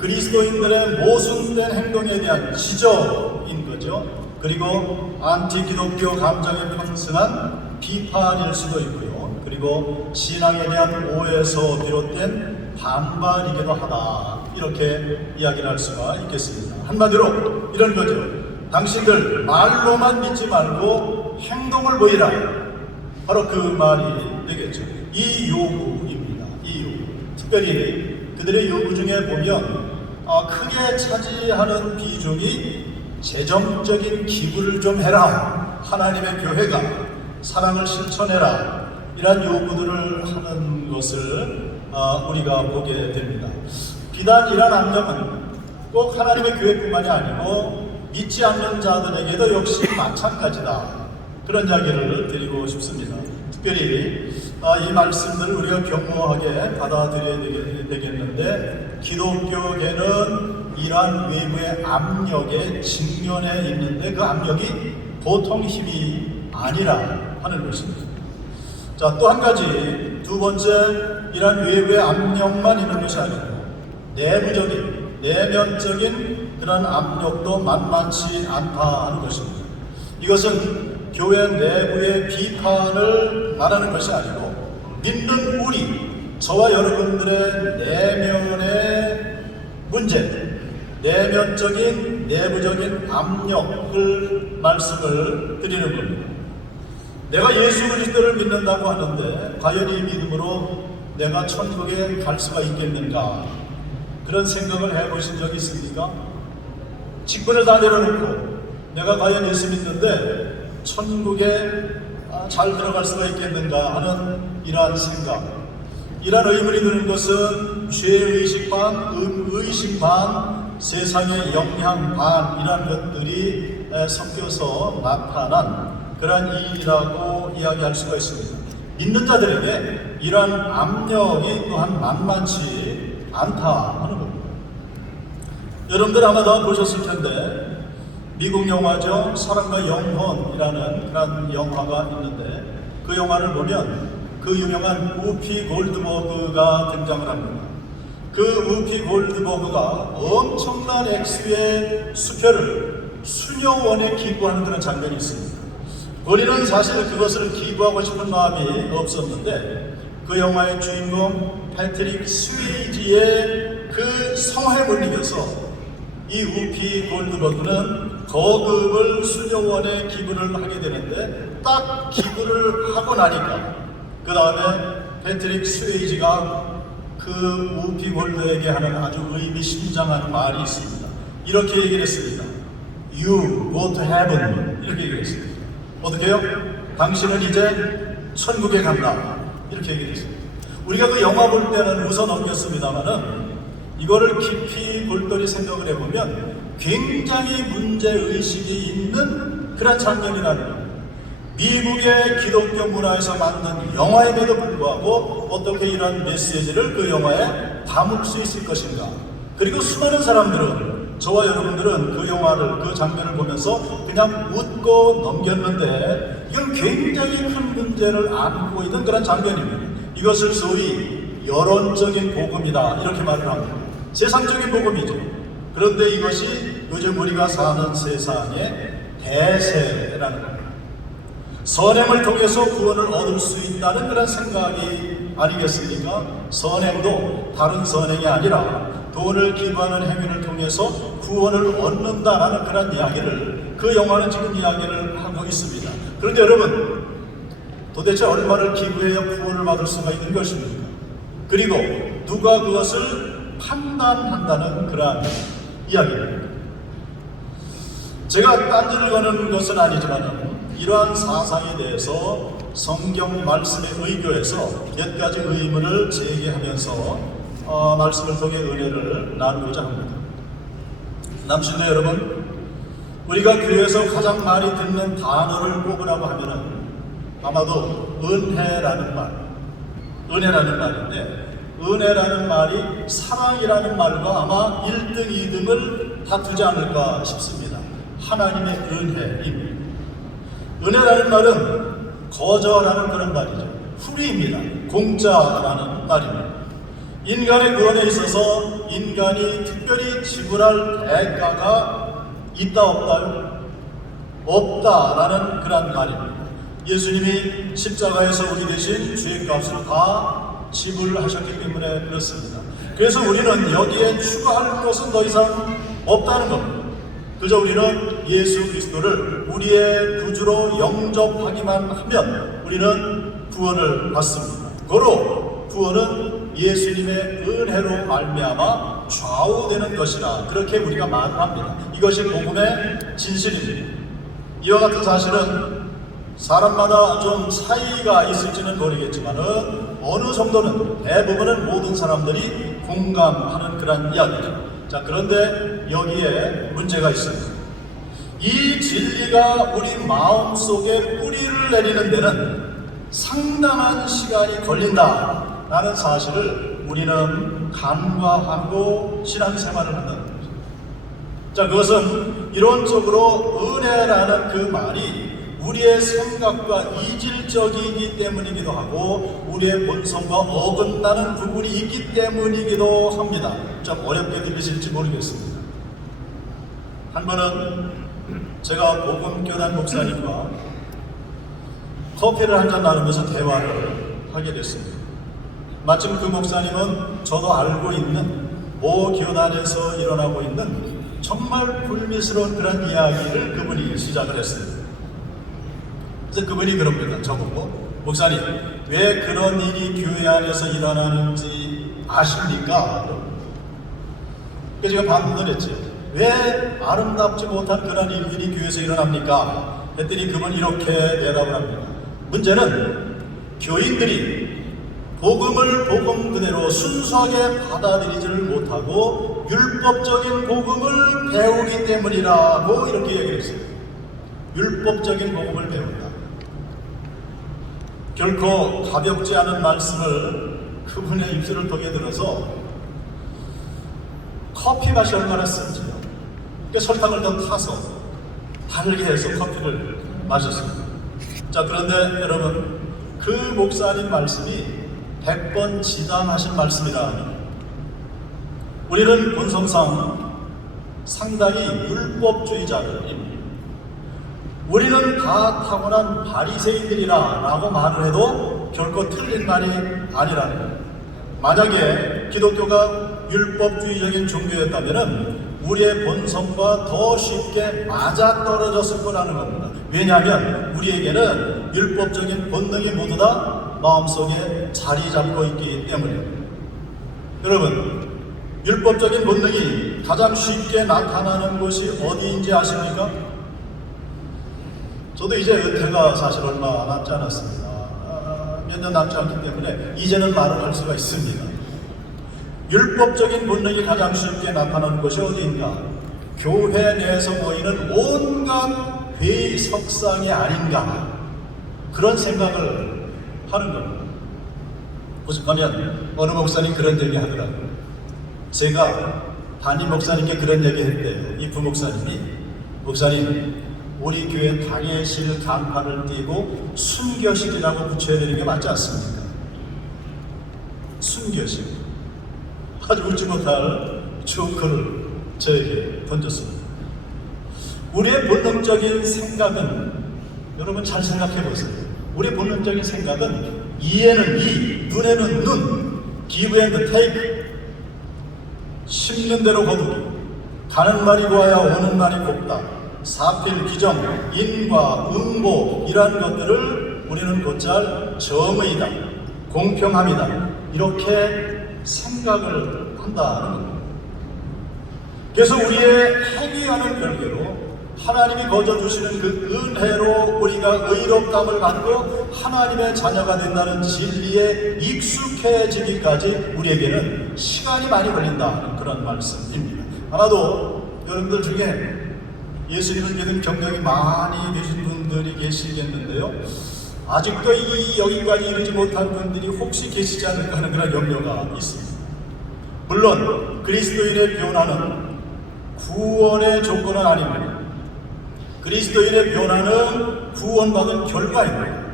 그리스도인들의 모순된 행동에 대한 지적인 거죠. 그리고 안티 기독교 감정에 편승한 비판일 수도 있고요. 그리고 신앙에 대한 오해에서 비롯된 반발이기도 하다. 이렇게 이야기를 할 수가 있겠습니다. 한마디로 이런 거죠. 당신들 말로만 믿지 말고 행동을 보이라. 바로 그 말이 되겠죠. 이 요구입니다. 이 요구. 특별히 그들의 요구 중에 보면 크게 차지하는 비중이 재정적인 기부를 좀 해라. 하나님의 교회가 사랑을 실천해라. 이런 요구들을 하는 것을 우리가 보게 됩니다. 비단 이런 압력은 꼭 하나님의 교회뿐만이 아니고 믿지 않는 자들에게도 역시 마찬가지다. 그런 이야기를 드리고 싶습니다. 특별히 이 말씀들을 우리가 겸허하게 받아들여야 되겠는데 기독교계는 이러한 외부의 압력에 직면해 있는데 그 압력이 보통 힘이 아니라 하는 것입니다. 자, 또 한 가지, 두 번째, 이러한 외부의 압력만 있는 것이 아니고 내부적인, 내면적인 그런 압력도 만만치 않다 하는 것입니다. 이것은 교회 내부의 비판을 말하는 것이 아니고 믿는 우리, 저와 여러분들의 내면의 문제, 내면적인 내부적인 압력을 말씀을 드리는 겁니다. 내가 예수 그리스도를 믿는다고 하는데 과연 이 믿음으로 내가 천국에 갈 수가 있겠는가? 그런 생각을 해보신 적이 있습니까? 직분을 다 내려놓고 내가 과연 예수 믿는데 천국에 잘 들어갈 수가 있겠는가 하는 이러한 생각, 이러한 의문이 드는 것은 죄의식 반, 의식 반, 세상의 영향 반 이런 것들이 섞여서 나타난 그러한 일이라고 이야기할 수가 있습니다. 믿는 자들에게 이러한 압력이 또한 만만치 않다 하는 겁니다. 여러분들 아마 다 보셨을 텐데 미국 영화죠. 사랑과 영혼이라는 그런 영화가 있는데 그 영화를 보면 그 유명한 우피 골드버그가 등장을 합니다. 그 우피 골드버그가 엄청난 액수의 수표를 수녀원에 기부하는 그런 장면이 있습니다. 본인은 사실 그것을 기부하고 싶은 마음이 없었는데 그 영화의 주인공 패트릭 스웨이지의 그 성화에 못 이겨서 이 우피 골드버그는 거금을 수녀원에 기부를 하게 되는데 딱 기부를 하고 나니까 그 다음에 패트릭 스웨이지가 그 우피 골드에게 하는 아주 의미심장한 말이 있습니다. 이렇게 얘기를 했습니다. You go to heaven. 이렇게 얘기를 했습니다. 어떻게 해요? 당신은 이제 천국에 간다. 이렇게 얘기를 했습니다. 우리가 그 영화 볼 때는 웃어 넘겼습니다만은 이거를 깊이 골똘히 생각을 해보면 굉장히 문제의식이 있는 그런 장면이라는 거예요. 미국의 기독교 문화에서 만든 영화임에도 불구하고 어떻게 이런 메시지를 그 영화에 담을 수 있을 것인가. 그리고 수많은 사람들은, 저와 여러분들은 그 영화를, 그 장면을 보면서 그냥 웃고 넘겼는데 이건 굉장히 큰 문제를 안고 있는 그런 장면입니다. 이것을 소위 여론적인 복음이다 이렇게 말을 합니다. 세상적인 복음이죠. 그런데 이것이 요즘 우리가 사는 세상의 대세라는 겁니다. 선행을 통해서 구원을 얻을 수 있다는 그런 생각이 아니겠습니까? 선행도 다른 선행이 아니라 돈을 기부하는 행위를 통해서 구원을 얻는다라는 그런 이야기를 그 영화는 지금 이야기를 하고 있습니다. 그런데 여러분, 도대체 얼마를 기부해야 구원을 받을 수가 있는 것입니까? 그리고 누가 그것을 판단한다는 그런 이야기입니다. 제가 딴지를 거는 것은 아니지만 이러한 사상에 대해서 성경 말씀에 의교해서 몇 가지 의문을 제기하면서 말씀을 통해 은혜를 나누고자 합니다. 남신도 여러분, 우리가 교회에서 가장 많이 듣는 단어를 꼽으라고 하면은 아마도 은혜라는 말인데, 은혜라는 말이 사랑이라는 말과 아마 1등, 2등을 다투지 않을까 싶습니다. 하나님의 은혜입니다. 은혜라는 말은 거저라는 그런 말이죠. 후리입니다. 공짜라는 말입니다. 인간의 구원에 있어서 인간이 특별히 지불할 대가가 있다 없다요? 없다라는 그런 말입니다. 예수님이 십자가에서 우리 대신 죄값을 다 지불하셨기 때문에 그렇습니다. 그래서 우리는 여기에 추가할 것은 더 이상 없다는 겁니다. 그저 우리는 예수 그리스도를 우리의 구주로 영접하기만 하면 우리는 구원을 받습니다. 고로 구원은 예수님의 은혜로 말미암아 좌우되는 것이라 그렇게 우리가 말합니다. 이것이 복음의 진실입니다. 이와 같은 사실은 사람마다 좀 차이가 있을지는 모르겠지만은 어느 정도는, 대부분은 모든 사람들이 공감하는 그런 이야기죠. 자, 그런데 여기에 문제가 있습니다. 이 진리가 우리 마음속에 뿌리를 내리는 데는 상당한 시간이 걸린다라는 사실을 우리는 간과하고 신앙생활을 한다는 거죠. 자, 그것은 이론적으로 은혜라는 그 말이 우리의 생각과 이질적이기 때문이기도 하고 우리의 본성과 어긋나는 부분이 있기 때문이기도 합니다. 좀 어렵게 들리실지 모르겠습니다. 한 번은 제가 복음교단 목사님과 커피를 한잔 나누면서 대화를 하게 됐습니다. 마침 그 목사님은 저도 알고 있는 모 교단에서 일어나고 있는 정말 불미스러운 그런 이야기를 그분이 시작을 했습니다. 그래서 그분이 그럽니다. 저보고, 목사님, 왜 그런 일이 교회 안에서 일어나는지 아십니까? 그래서 제가 반문을 했지. 왜 아름답지 못한 그런 일들이 교회에서 일어납니까? 했더니 그분이 이렇게 대답을 합니다. 문제는 교인들이 복음을 복음 그대로 순수하게 받아들이지를 못하고 율법적인 복음을 배우기 때문이라고 이렇게 얘기를 했어요. 율법적인 복음을 배운다. 결코 가볍지 않은 말씀을 그분의 입술을 통해 들어서 커피 맛이 얼마나 쓴지요. 설탕을 더 타서 달게 해서 커피를 마셨습니다. 자, 그런데 여러분, 그 목사님 말씀이 100번 지당하신 말씀이라. 우리는 본성상 상당히 율법주의자들입니다. 우리는 다 타고난 바리새인들이라 라고 말을 해도 결코 틀린 말이 아니라는 거예요. 만약에 기독교가 율법주의적인 종교였다면 우리의 본성과 더 쉽게 맞아떨어졌을 거라는 겁니다. 왜냐하면 우리에게는 율법적인 본능이 모두 다 마음속에 자리 잡고 있기 때문입니다. 여러분, 율법적인 본능이 가장 쉽게 나타나는 곳이 어디인지 아십니까? 저도 이제 은퇴가 사실 얼마 남지 않았습니다. 몇 년 남지 않기 때문에 이제는 말을 할 수가 있습니다. 율법적인 본능이 가장 쉽게 나타나는 것이 어디인가? 교회 내에서 모이는 온갖 회의 석상이 아닌가, 그런 생각을 하는 겁니다. 오죽하면 어느 목사님 그런 얘기 하더라고요. 제가 담임 목사님께 그런 얘기 했대요. 이 부목사님이, 목사님, 우리 교회 당회실 간판을 띄고 순교식이라고 붙여드리는 게 맞지 않습니까? 순교식. 아주 웃지 못할 조커를 저에게 던졌습니다. 우리의 본능적인 생각은, 여러분 잘 생각해 보세요. 우리의 본능적인 생각은 이에는 이, 눈에는 눈, give and take, 심는 대로 거두기, 가는 말이 고와야 오는 말이 곱다, 사필, 기정, 인과, 응보, 이러한 것들을 우리는 곧잘 정의다, 공평함이다, 이렇게 생각을 한다는 겁니다. 그래서 우리의 행위와는 별개로 하나님이 거저주시는 그 은혜로 우리가 의롭다함을 받고 하나님의 자녀가 된다는 진리에 익숙해지기까지 우리에게는 시간이 많이 걸린다는 그런 말씀입니다. 아마도 여러분들 중에 예수님을 믿는 경력이 많이 계신 분들이 계시겠는데요, 아직도 여기까지 이르지 못한 분들이 혹시 계시지 않을까 하는 그런 염려가 있습니다. 물론 그리스도인의 변화는 구원의 조건은 아닙니다. 그리스도인의 변화는 구원받은 결과입니다.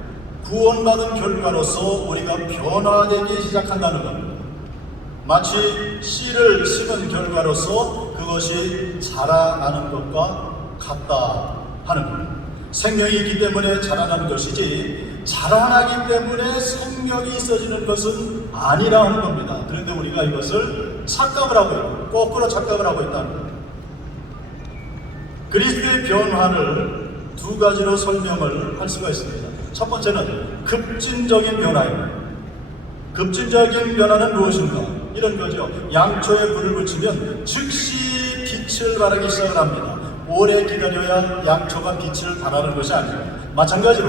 구원받은 결과로서 우리가 변화되기 시작한다는 겁니다. 마치 씨를 심은 결과로서 그것이 자라나는 것과 같다 하는 겁니다. 생명이 있기 때문에 자라나는 것이지 자라나기 때문에 생명이 있어지는 것은 아니라 하는 겁니다. 그런데 우리가 이것을 착각을 하고 있고, 거꾸로 착각을 하고 있다는 겁니다. 그리스도의 변화를 두 가지로 설명을 할 수가 있습니다. 첫 번째는 급진적인 변화입니다. 급진적인 변화는 무엇인가? 이런 거죠. 양초에 불을 붙이면 즉시 빛을 발하기 시작을 합니다. 오래 기다려야 양초가 빛을 발하는 것이 아닙니다. 마찬가지로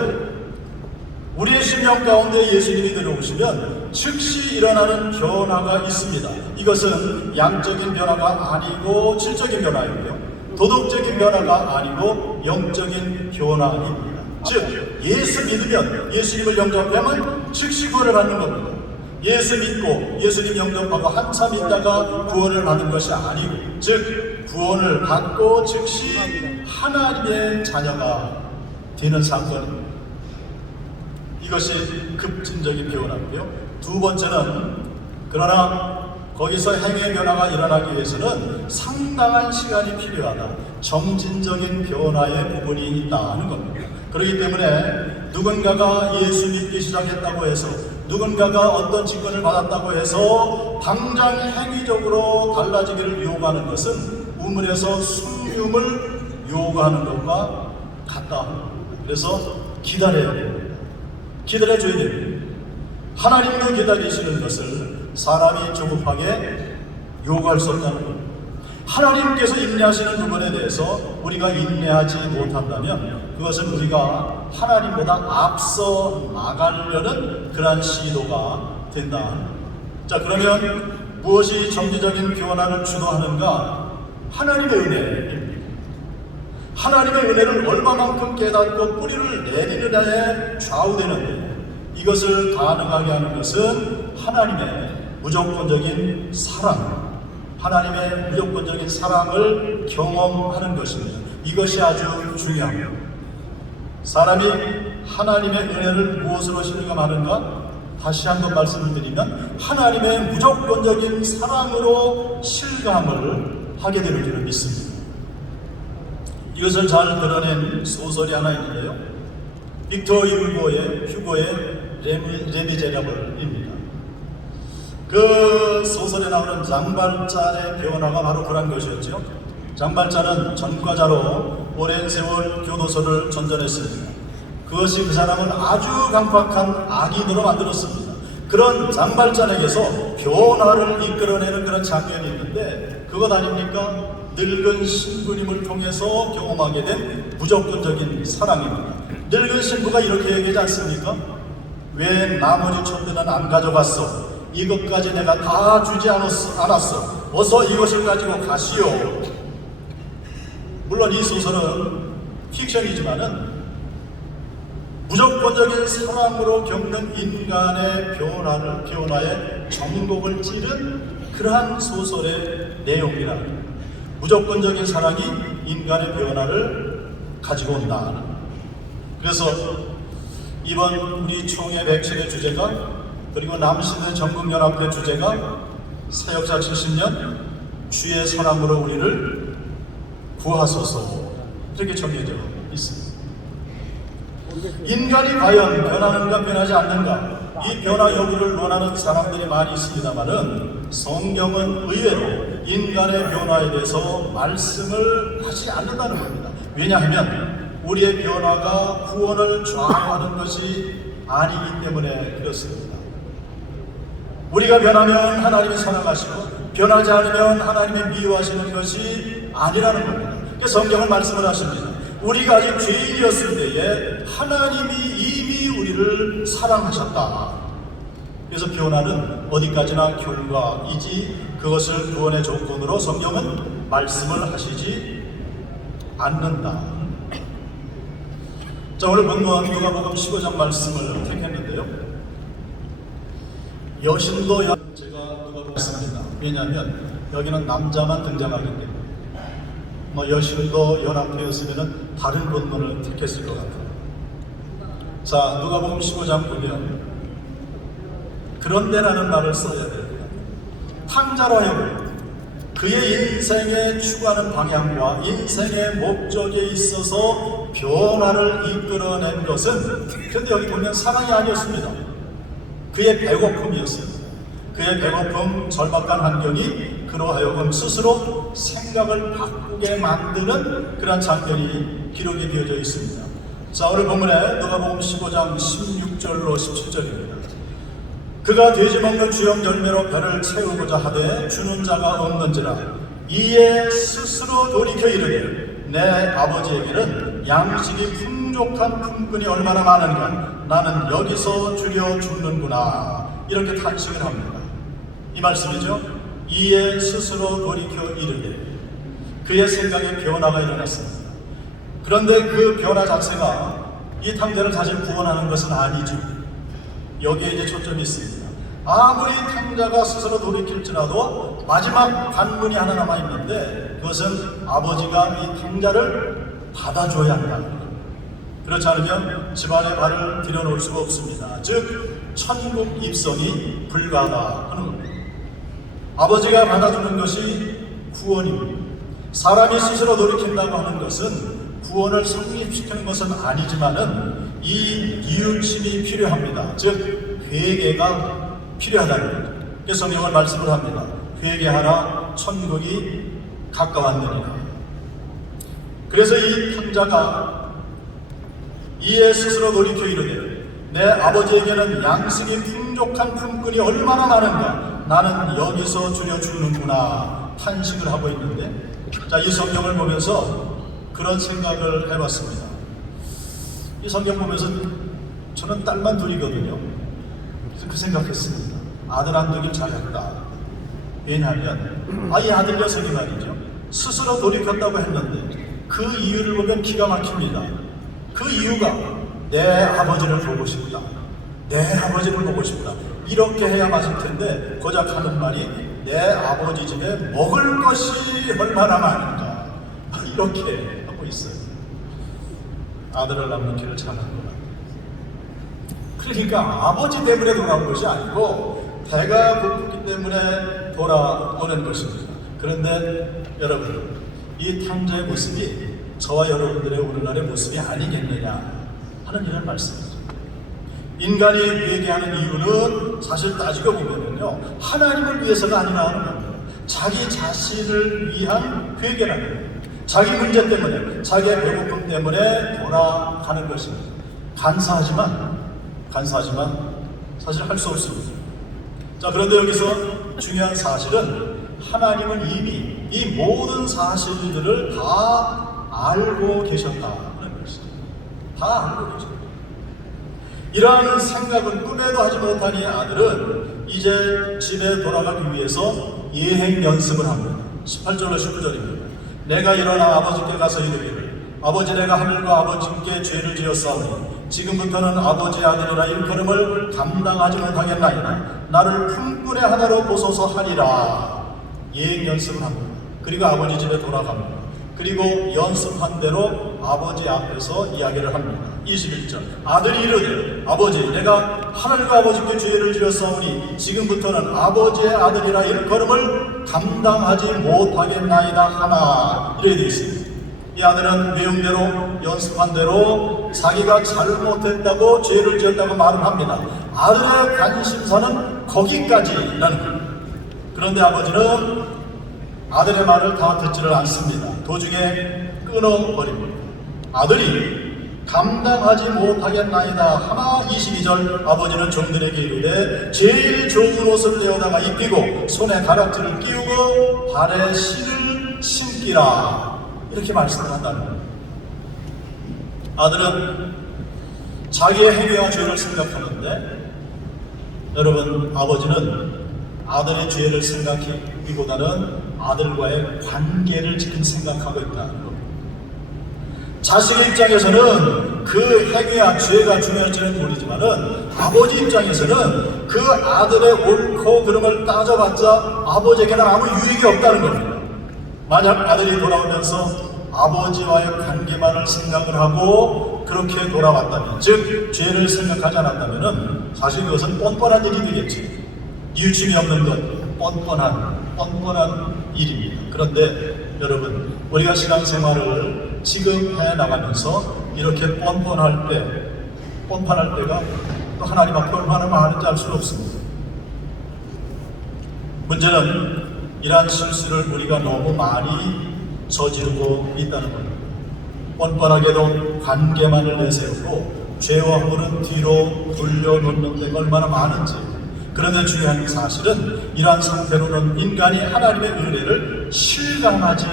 우리의 심령 가운데 예수님이 들어오시면 즉시 일어나는 변화가 있습니다. 이것은 양적인 변화가 아니고 질적인 변화이고요, 도덕적인 변화가 아니고 영적인 변화입니다. 즉 예수 믿으면, 예수님을 영접하면 즉시 구원을 받는 겁니다. 예수 믿고 예수님 영접하고 한참 있다가 구원을 받는 것이 아니고, 즉 구원을 받고 즉시 하나님의 자녀가 되는 사건입니다. 이것이 급진적인 변화고요. 두 번째는, 그러나 거기서 행위의 변화가 일어나기 위해서는 상당한 시간이 필요하다, 점진적인 변화의 부분이 있다는 겁니다. 그렇기 때문에 누군가가 예수 믿기 시작했다고 해서 누군가가 어떤 직권을 받았다고 해서 당장 행위적으로 달라지기를 요구하는 것은 우물에서 숭늉을 요구하는 것과 같다. 그래서 기다려야 됩니다. 기다려줘야 됩니다. 하나님도 기다리시는 것을 사람이 조급하게 요구할 수 없다는 겁니다. 하나님께서 인내하시는 부분에 대해서 우리가 인내하지 못한다면 그것은 우리가 하나님보다 앞서 나가려는 그러한 시도가 된다. 자, 그러면 무엇이 정기적인 변화를 주도하는가? 하나님의 은혜입니다. 하나님의 은혜를 얼마만큼 깨닫고 뿌리를 내리느냐에 좌우되는데 이것을 가능하게 하는 것은 하나님의 무조건적인 사랑, 하나님의 무조건적인 사랑을 경험하는 것입니다. 이것이 아주 중요합니다. 사람이 하나님의 은혜를 무엇으로 실감하는가? 다시 한번 말씀을 드리면 하나님의 무조건적인 사랑으로 실감을 하게 되는 줄을 믿습니다. 이것을 잘 드러낸 소설이 하나 있는데요. 빅터 휴고의 레미제라블입니다. 그 소설에 나오는 장발잔의 변화가 바로 그런 것이었죠. 장발잔은 전과자로 오랜 세월 교도소를 전전했습니다. 그것이 그 사람을 아주 강팍한 악인으로 만들었습니다. 그런 장발잔에게서 변화를 이끌어내는 그런 장면이 있는데 그것 아닙니까? 늙은 신부님을 통해서 경험하게 된 무조건적인 사랑입니다. 늙은 신부가 이렇게 얘기하지 않습니까? 왜 나머지 천대는 안 가져갔어? 이것까지 내가 다 주지 않았어. 어서 이것을 가지고 가시오. 물론 이 소설은 픽션이지만은 무조건적인 사랑으로 겪는 인간의 변화의 정곡을 찌른 그러한 소설의 내용이라. 무조건적인 사랑이 인간의 변화를 가지고 온다. 그래서 이번 우리 총회 107의 주제가 그리고 남신의 전국연합회 주제가 새역사 70년 주의 사랑으로 우리를 구하소서 이렇게 정해져 있습니다. 인간이 과연 변하는가 변하지 않는가 이 변화 여부를 원하는 사람들이 많이 있습니다만은 성경은 의외로 인간의 변화에 대해서 말씀을 하지 않는다는 겁니다. 왜냐하면 우리의 변화가 구원을 좌우하는 것이 아니기 때문에 그렇습니다. 우리가 변하면 하나님이 사랑하시고 변하지 않으면 하나님이 미워하시는 것이 아니라는 겁니다. 그래서 성경은 말씀을 하십니다. 우리가 아직 죄인이었을 때에 하나님이 이미 우리를 사랑하셨다. 그래서 변화는 어디까지나 결과이지 그것을 구원의 조건으로 성경은 말씀을 하시지 않는다. 자, 오늘 본문 누가복음 15장 말씀을 택했는데요. 여신도 제가 누가복음 했습니다. 왜냐하면 여기는 남자만 등장하기 때문에 여신도 연합회였으면 다른 본문을 택했을 것 같아요. 자, 누가복음 15장 보면 그런데라는 말을 써야 됩니다. 탕자로 하여금 그의 인생에 추구하는 방향과 인생의 목적에 있어서 변화를 이끌어낸 것은 그런데 여기 보면 사랑이 아니었습니다. 그의 배고픔이었습니다. 그의 배고픔, 절박한 환경이 그로 하여금 스스로 생각을 바꾸게 만드는 그런 장면이 기록이 되어져 있습니다. 자, 오늘 본문에 누가복음 15장 16절로 17절입니다. 그가 돼지 먹는 주영 열매로 배를 채우고자 하되 주는 자가 없는지라 이에 스스로 돌이켜 이르되 내 아버지에게는 양식이 풍족한 품꾼이 얼마나 많은가 나는 여기서 주려 죽는구나 이렇게 탄식을 합니다. 이 말씀이죠. 이에 스스로 돌이켜 이르되 그의 생각에 변화가 일어났습니다. 그런데 그 변화 자체가 이 탕자를 사실 구원하는 것은 아니죠. 여기에 이제 초점이 있습니다. 아무리 탕자가 스스로 돌이킬지라도 마지막 관문이 하나 남아 있는데 그것은 아버지가 이 탕자를 받아줘야 한다. 그렇지 않으면 집안에 발을 들여놓을 수가 없습니다. 즉 천국 입성이 불가하다 하는 겁니다. 아버지가 받아주는 것이 구원입니다. 사람이 스스로 돌이킨다고 하는 것은 구원을 성립시키는 것은 아니지만은 이 뉘우침이 필요합니다. 즉 회개가 필요하다는 거죠. 그래서 성경은 말씀을 합니다. 회개하라 천국이 가까웠느니라. 그래서 이 탕자가 이에 스스로 돌이켜 이르되 내 아버지에게는 양식이 풍족한 품꾼이 얼마나 많은가, 나는 여기서 주려 죽는구나 탄식을 하고 있는데, 자, 이 성경을 보면서 그런 생각을 해봤습니다. 이 성경 보면서 저는 딸만 둘이거든요. 그래서 그 생각했습니다. 아들 안 두길 잘했다. 왜냐하면 이 아들 녀석이 말이죠, 스스로 돌이켰다고 했는데 그 이유를 보면 기가 막힙니다. 그 이유가 내 아버지를 보고 싶다, 내 아버지를 보고 싶다, 이렇게 해야 맞을 텐데 고작 하는 말이 내 아버지 집에 먹을 것이 얼마나 많은가, 이렇게 하고 있어요. 아들을 낳는 길을 잘하는구나. 그러니까 아버지 때문에 돌아온 것이 아니고 배가 고프기 때문에 돌아오는 것입니다. 그런데 여러분, 이 탕자의 모습이 저와 여러분들의 오늘날의 모습이 아니겠느냐 하는 이런 말씀이죠. 인간이 회개하는 이유는 사실 따지고 보면요, 하나님을 위해서가 아니라 하는 겁니다. 자기 자신을 위한 회개라는 거예요. 자기 문제 때문에, 자기의 배고픔 때문에 돌아가는 것입니다. 간사하지만 사실 할 수 없습니다. 자, 그런데 여기서 중요한 사실은 하나님은 이미 이 모든 사실들을 다 알고 계셨다는 것입니다. 다 알고 계셨다. 이러한 생각은 꿈에도 하지 못한 이 아들은 이제 집에 돌아가기 위해서 예행 연습을 합니다. 18절로 19절입니다. 내가 일어나 아버지께 가서 이르기를, 아버지, 내가 하늘과 아버지께 죄를 지었사오니 지금부터는 아버지의 아들이라 일컬음을 감당하지 못하겠나이다. 나를 품꾼의 하나로 보소서 하리라. 예행 연습을 합니다. 그리고 아버지 집에 돌아갑니다. 그리고 연습한 대로 아버지 앞에서 이야기를 합니다. 21절. 아들이 이르되, 아버지, 내가 하늘과 아버지께 죄를 지었사오니 지금부터는 아버지의 아들이라 일컬음을 감당하지 못하겠나이다 하나, 이래 되어 있습니다. 이 아들은 외용대로 연습한 대로 자기가 잘못했다고 죄를 지었다고 말을 합니다. 아들의 관심사는 거기까지라는 거예요. 그런데 아버지는 아들의 말을 다 듣지를 않습니다. 도중에 끊어버립니다. 아들이 감당하지 못하겠나이다 하나, 22절. 아버지는 종들에게 이르되 제일 좋은 옷을 내어다가 입히고 손에 가락지를 끼우고 발에 실을 신기라, 이렇게 말씀을 한다는 거예요. 아들은 자기의 행위와 죄를 생각하는데, 여러분, 아버지는 아들의 죄를 생각하기보다는 아들과의 관계를 지금 생각하고 있다는 겁니다. 자식의 입장에서는 그 행위와 죄가 중요할지는 모르지만은 아버지 입장에서는 그 아들의 옳고 그름을 따져봤자 아버지에게는 아무 유익이 없다는 겁니다. 만약 아들이 돌아오면서 아버지와의 관계만을 생각을 하고 그렇게 돌아왔다면, 즉 죄를 생각하지 않았다면 사실 그것은 뻔뻔한 일이 되겠지. 뉘우침이 없는 것, 뻔뻔한 일입니다. 그런데 여러분, 우리가 신앙생활을 지금 해나가면서 이렇게 뻔뻔할 때가 또 하나님 앞에 얼마나 많은지 알 수는 없습니다. 문제는 이러한 실수를 우리가 너무 많이 저지르고 있다는 겁니다. 뻔뻔하게도 관계만을 내세우고 죄와 허물은 뒤로 돌려놓는 데가 얼마나 많은지. 그런데 중요한 사실은 이러한 상태로는 인간이 하나님의 은혜를 실감하지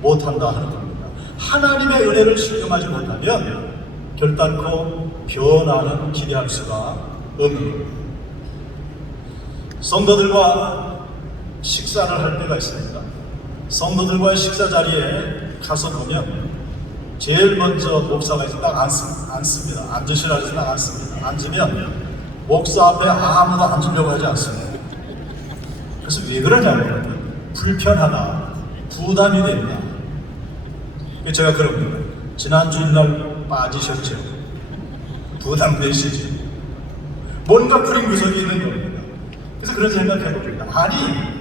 못한다 하는 겁니다. 하나님의 은혜를 실감하지 못하면 결단코 변화는 기대할 수가 없는 겁니다. 성도들과 식사를 할 때가 있습니다. 성도들과의 식사 자리에 가서 보면 제일 먼저 목사가 딱 앉습니다. 앉으시라 해서 딱 앉습니다. 앉으면 목사 앞에 아무도 앉으려고 하지 않습니다. 그래서 왜 그러냐면 불편하다, 부담이 된다. 제가 그럽니다. 지난 주일날 빠지셨죠? 부담되시죠? 뭔가 풀린 구석이 있는 겁니다. 그래서 그런 생각해봅니다. 아니,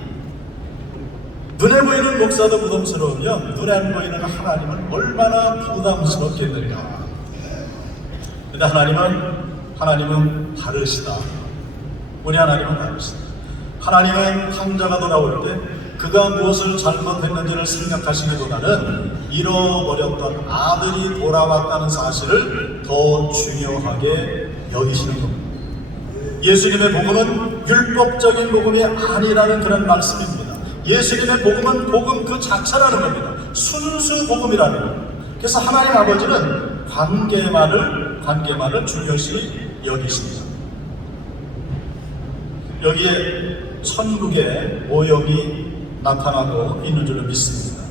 눈에 보이는 목사도 부담스러우면 눈에 안 보이는 하나님은 얼마나 부담스럽겠느냐. 근데 하나님은 다르시다. 우리 하나님은 다르시다. 하나님은 탕자가 돌아올 때 그가 무엇을 잘못했는지를 생각하시기보다는 잃어버렸던 아들이 돌아왔다는 사실을 더 중요하게 여기시는 겁니다. 예수님의 복음은 율법적인 복음이 아니라는 그런 말씀입니다. 예수님의 복음은 복음 그 자체라는 겁니다. 순수 복음이라는 겁니다. 그래서 하나님 아버지는 관계만을 중요시 여기십니다. 여기에 천국의 모형이 나타나고 있는 줄로 믿습니다.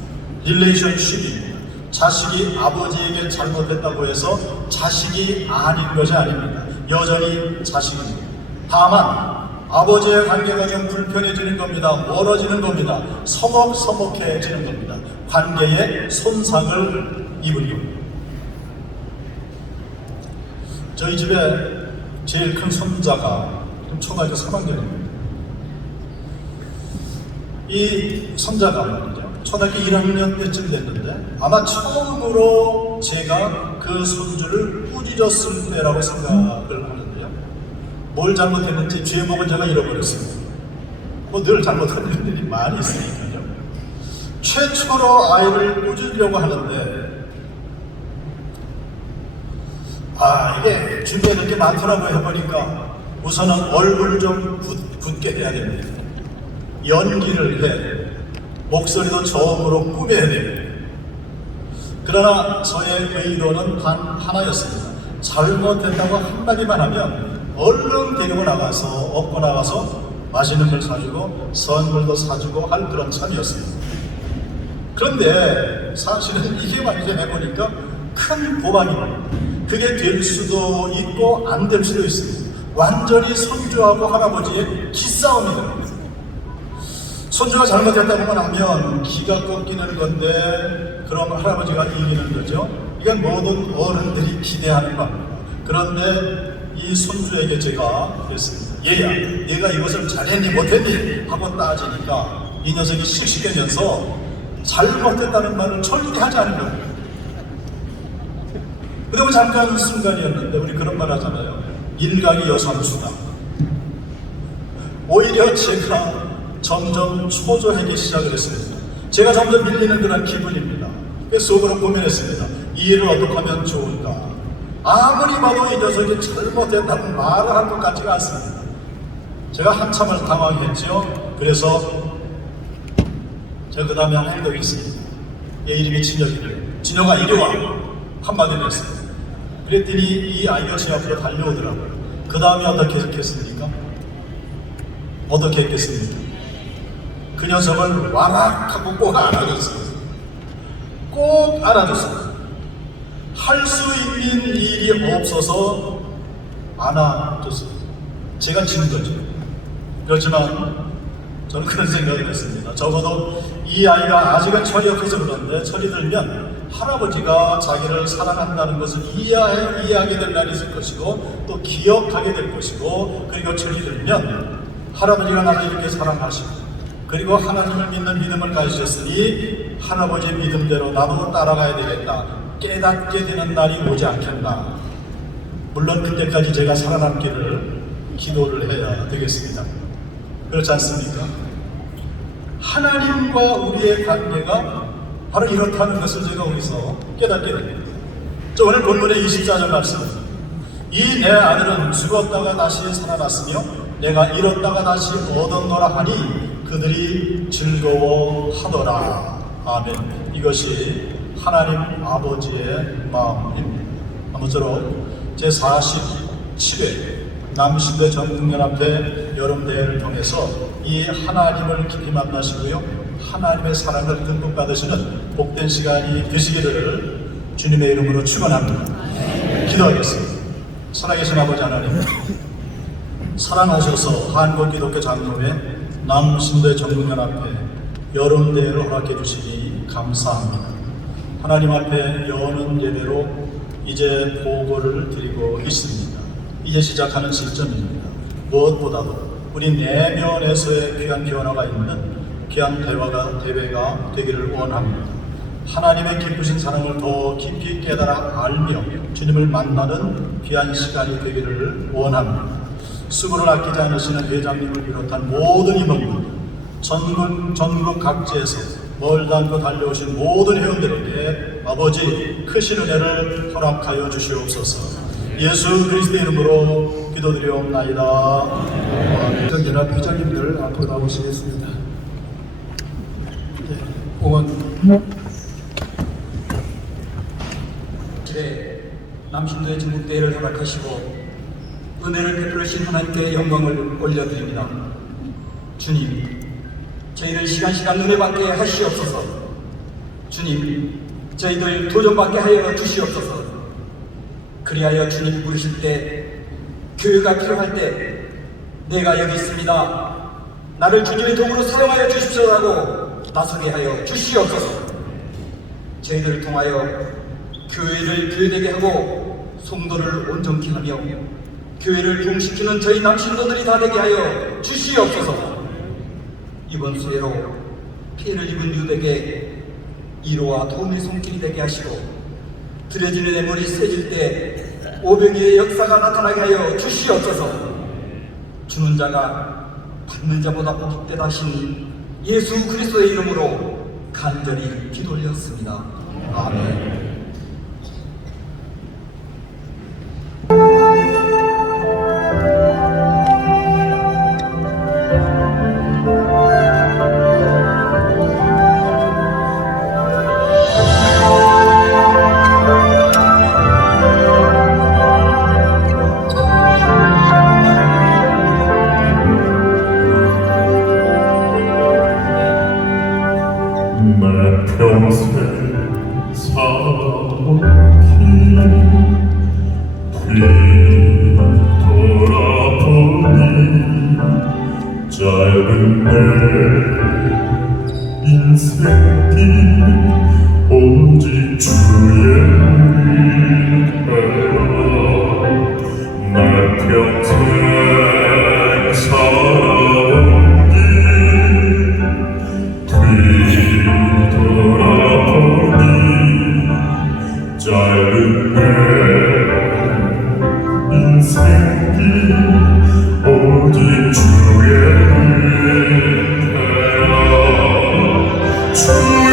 릴레이션십입니다. 자식이 아버지에게 잘못했다고 해서 자식이 아닌 것이 아닙니다. 여전히 자식입니다. 다만 아버지의 관계가 좀 불편해지는 겁니다. 멀어지는 겁니다. 서먹서먹해지는 겁니다. 관계에 손상을 입은 겁니다. 저희 집에 제일 큰 손자가 초등학교 3학년입니다. 이 손자가 말이죠, 초등학교 1학년 때쯤 됐는데 아마 처음으로 제가 그 손주를 꾸짖었을 때라고 생각을 하는데요. 뭘 잘못했는지 죄목은 제가 잃어버렸습니다. 뭐 늘 잘못하는 일들이 많이 있으니까요. 최초로 아이를 꾸짖으려고 하는데 이게 준비해야 될 게 많더라고 해보니까 우선은 얼굴을 좀 굳게 해야 됩니다. 연기를 해 목소리도 저음으로 꾸며야 됩니다. 그러나 저의 의도는 단 하나였습니다. 잘못했다고 한마디만 하면 얼른 데리고 나가서 업고 나가서 맛있는 걸 사주고 선물도 사주고 할 그런 참이었습니다. 그런데 사실은 이게 완전 해보니까 큰 도박입니다. 그게 될 수도 있고 안 될 수도 있습니다. 완전히 손주하고 할아버지의 기싸움이 됩니다. 손주가 잘못했다고만 하면 기가 꺾이는 건데 그럼 할아버지가 이기는 거죠. 이건 모든 어른들이 기대하는 겁니다. 그런데 이 손주에게 제가 그랬습니다. 얘야, 네가 이것을 잘했니 못했니 하고 따지니까 이 녀석이 씩씩해져서 잘못했다는 말을 절대 하지 않은 겁니다. 그리고 잠깐 순간이었는데 우리 그런 말 하잖아요. 일각이 여sam수다. 오히려 제가 점점 초조하기 시작을 했습니다. 제가 점점 밀리는 그런 기분입니다. 그래서 속으로 고민했습니다. 이 일을 어떻게 하면 좋을까? 아무리 봐도 이 녀석이 잘못했다고 말을 할 것 같지가 않습니다. 제가 한참을 당황했죠. 그래서 제가 그 다음에 한 행동이 있습니다. 얘 이름이 진혁이래요. 진혁아 이리 와. 한마디를 했습니다. 그랬더니 이 아이가 제 앞으로 달려오더라고요. 그 다음에 어떻게 했습니까? 어떻게 했겠습니까? 그 녀석을 와락하고 꼭 안아줬어요. 꼭 안아줬어요. 할 수 있는 일이 없어서 안아줬어요. 제가 진 거죠. 그렇지만 저는 그런 생각을 했습니다. 적어도 이 아이가 아직은 철이 없어서 그런데 철이 들면 할아버지가 자기를 사랑한다는 것을 이해하게 될 날이 있을 것이고 또 기억하게 될 것이고 그리고 철이 들면 할아버지가 나를 이렇게 사랑하시고 그리고 하나님을 믿는 믿음을 가지셨으니 할아버지의 믿음대로 나도 따라가야 되겠다 깨닫게 되는 날이 오지 않겠나. 물론 그때까지 제가 살아남기를 기도를 해야 되겠습니다. 그렇지 않습니까? 하나님과 우리의 관계가 바로 이렇다는 것을 제가 여기서 깨닫게 됩니다. 오늘 본문의 24절 말씀, 이 내 아들은 죽었다가 다시 살아났으며 내가 잃었다가 다시 얻었노라 하니 그들이 즐거워하더라. 아멘. 이것이 하나님 아버지의 마음입니다. 아무쪼록 제47회 남신대 전국연합회 여름대회를 통해서 이 하나님을 깊이 만나시고요 하나님의 사랑을 듬뿍 받으시는 복된 시간이 되시기를 주님의 이름으로 축원합니다. 기도하겠습니다. 살아계신 아버지 하나님, 사랑하셔서 한국기독교 장로회 남신대 전국연합회 여름대회를 허락해 주시니 감사합니다. 하나님 앞에 여는 예배로 이제 보고를 드리고 있습니다. 이제 시작하는 시점입니다. 무엇보다도 우리 내면에서의 귀한 변화가 있는 귀한 대회가 되기를 원합니다. 하나님의 기쁘신 사랑을 더 깊이 깨달아 알며 주님을 만나는 귀한 시간이 되기를 원합니다. 수고를 아끼지 않으시는 회장님을 비롯한 모든 임원분, 전국 각지에서 멀다 않고 달려오신 모든 회원들에게 아버지 크신 은혜를 허락하여 주시옵소서. 예수 그리스도의 이름으로 기도드리옵나이다. 연합 회장님들 앞으로 나오시겠습니다. 공원 남신도의 중국대회를 허락하시고 은혜를 베풀으신 하나님께 영광을 올려드립니다. 주님, 저희를 시간시간 은혜 받게 하시옵소서. 주님, 저희들 도전받게 하여 주시옵소서. 그리하여 주님 부르실 때, 교회가 필요할 때 내가 여기 있습니다, 나를 주님의 도구로 사용하여 주십시오라고 나서게 하여 주시옵소서. 저희들을 통하여 교회를 교회되게 하고 성도를 온전케 하며 교회를 부흥시키는 저희 남신도들이 다 되게 하여 주시옵소서. 이번 수해로 피해를 입은 유대에게 위로와 도움의 손길이 되게 하시고 들여지는 애물이 세질 때 오병이의 역사가 나타나게 하여 주시옵소서. 주는 자가 받는 자보다 복되다 하신 예수 그리스도의 이름으로 간절히 기도 올렸습니다. 아멘. 평생 살아온 길 뒤돌아보니 짧은 내 인생길 오직 주의 은혜라. 내 평생 살아온 길 뒤돌아보니 짧은 내 인생길 오직 주의 은혜라. 주의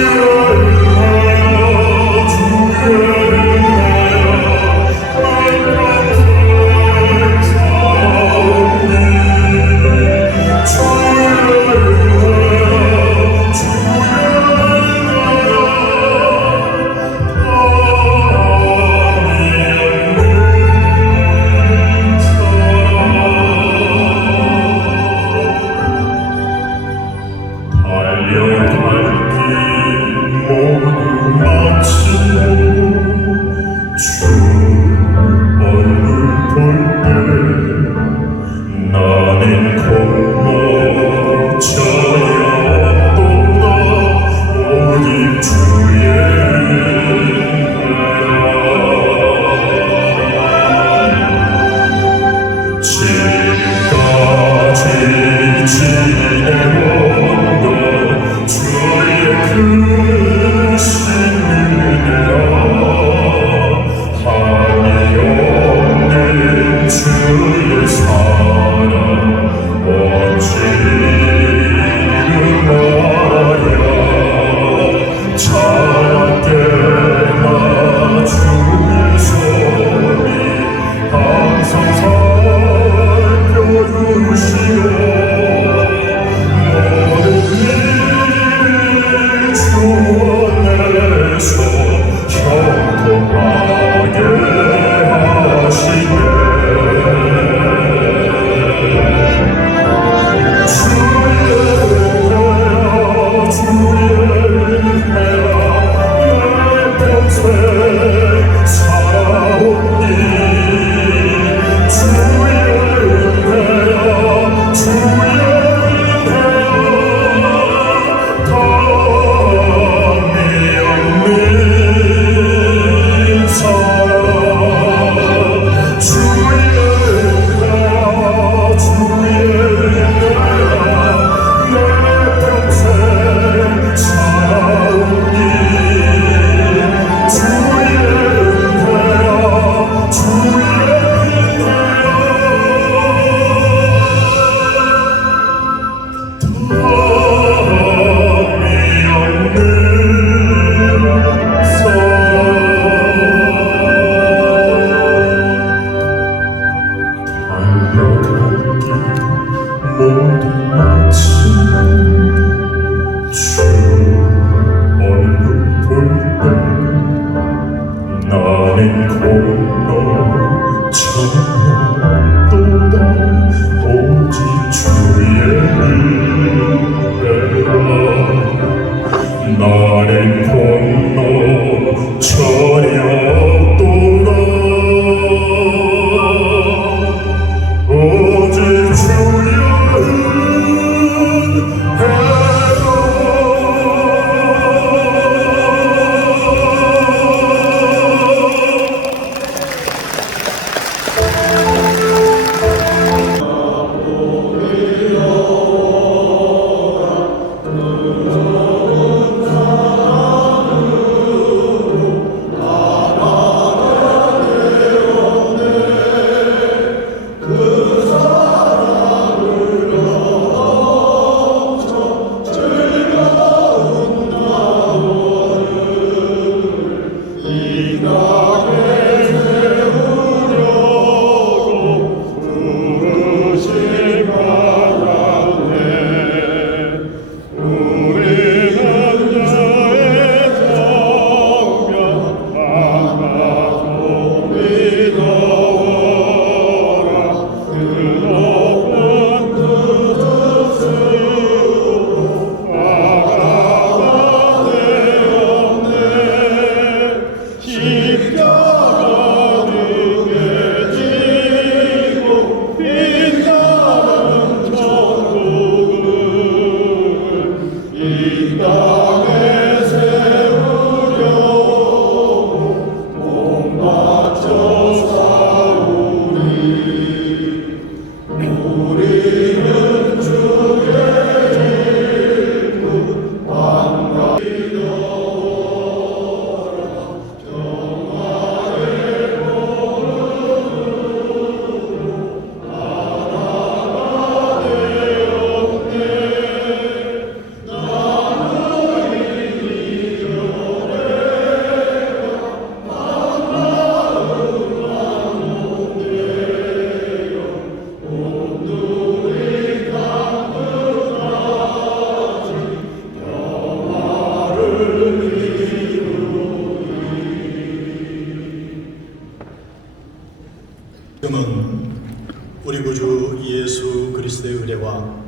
은혜와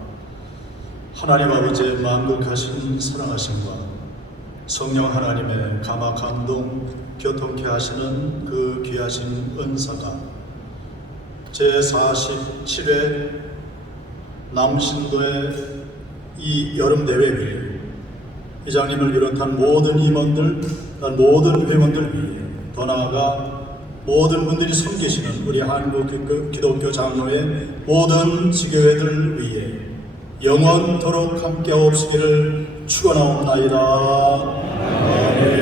하나님 아버지의 만극하신 사랑하심과 성령 하나님의 감화 감동 교통케 하시는 그 귀하신 은사가 제47회 남신도의 이 여름대회 회장님을 비롯한 모든 임원들, 모든 회원들 위해 더 나아가 모든 분들이 섬기시는 우리 한국 기독교 장로의 모든 지교회들 위해 영원토록 함께하옵시기를 축원하옵나이다. 아멘.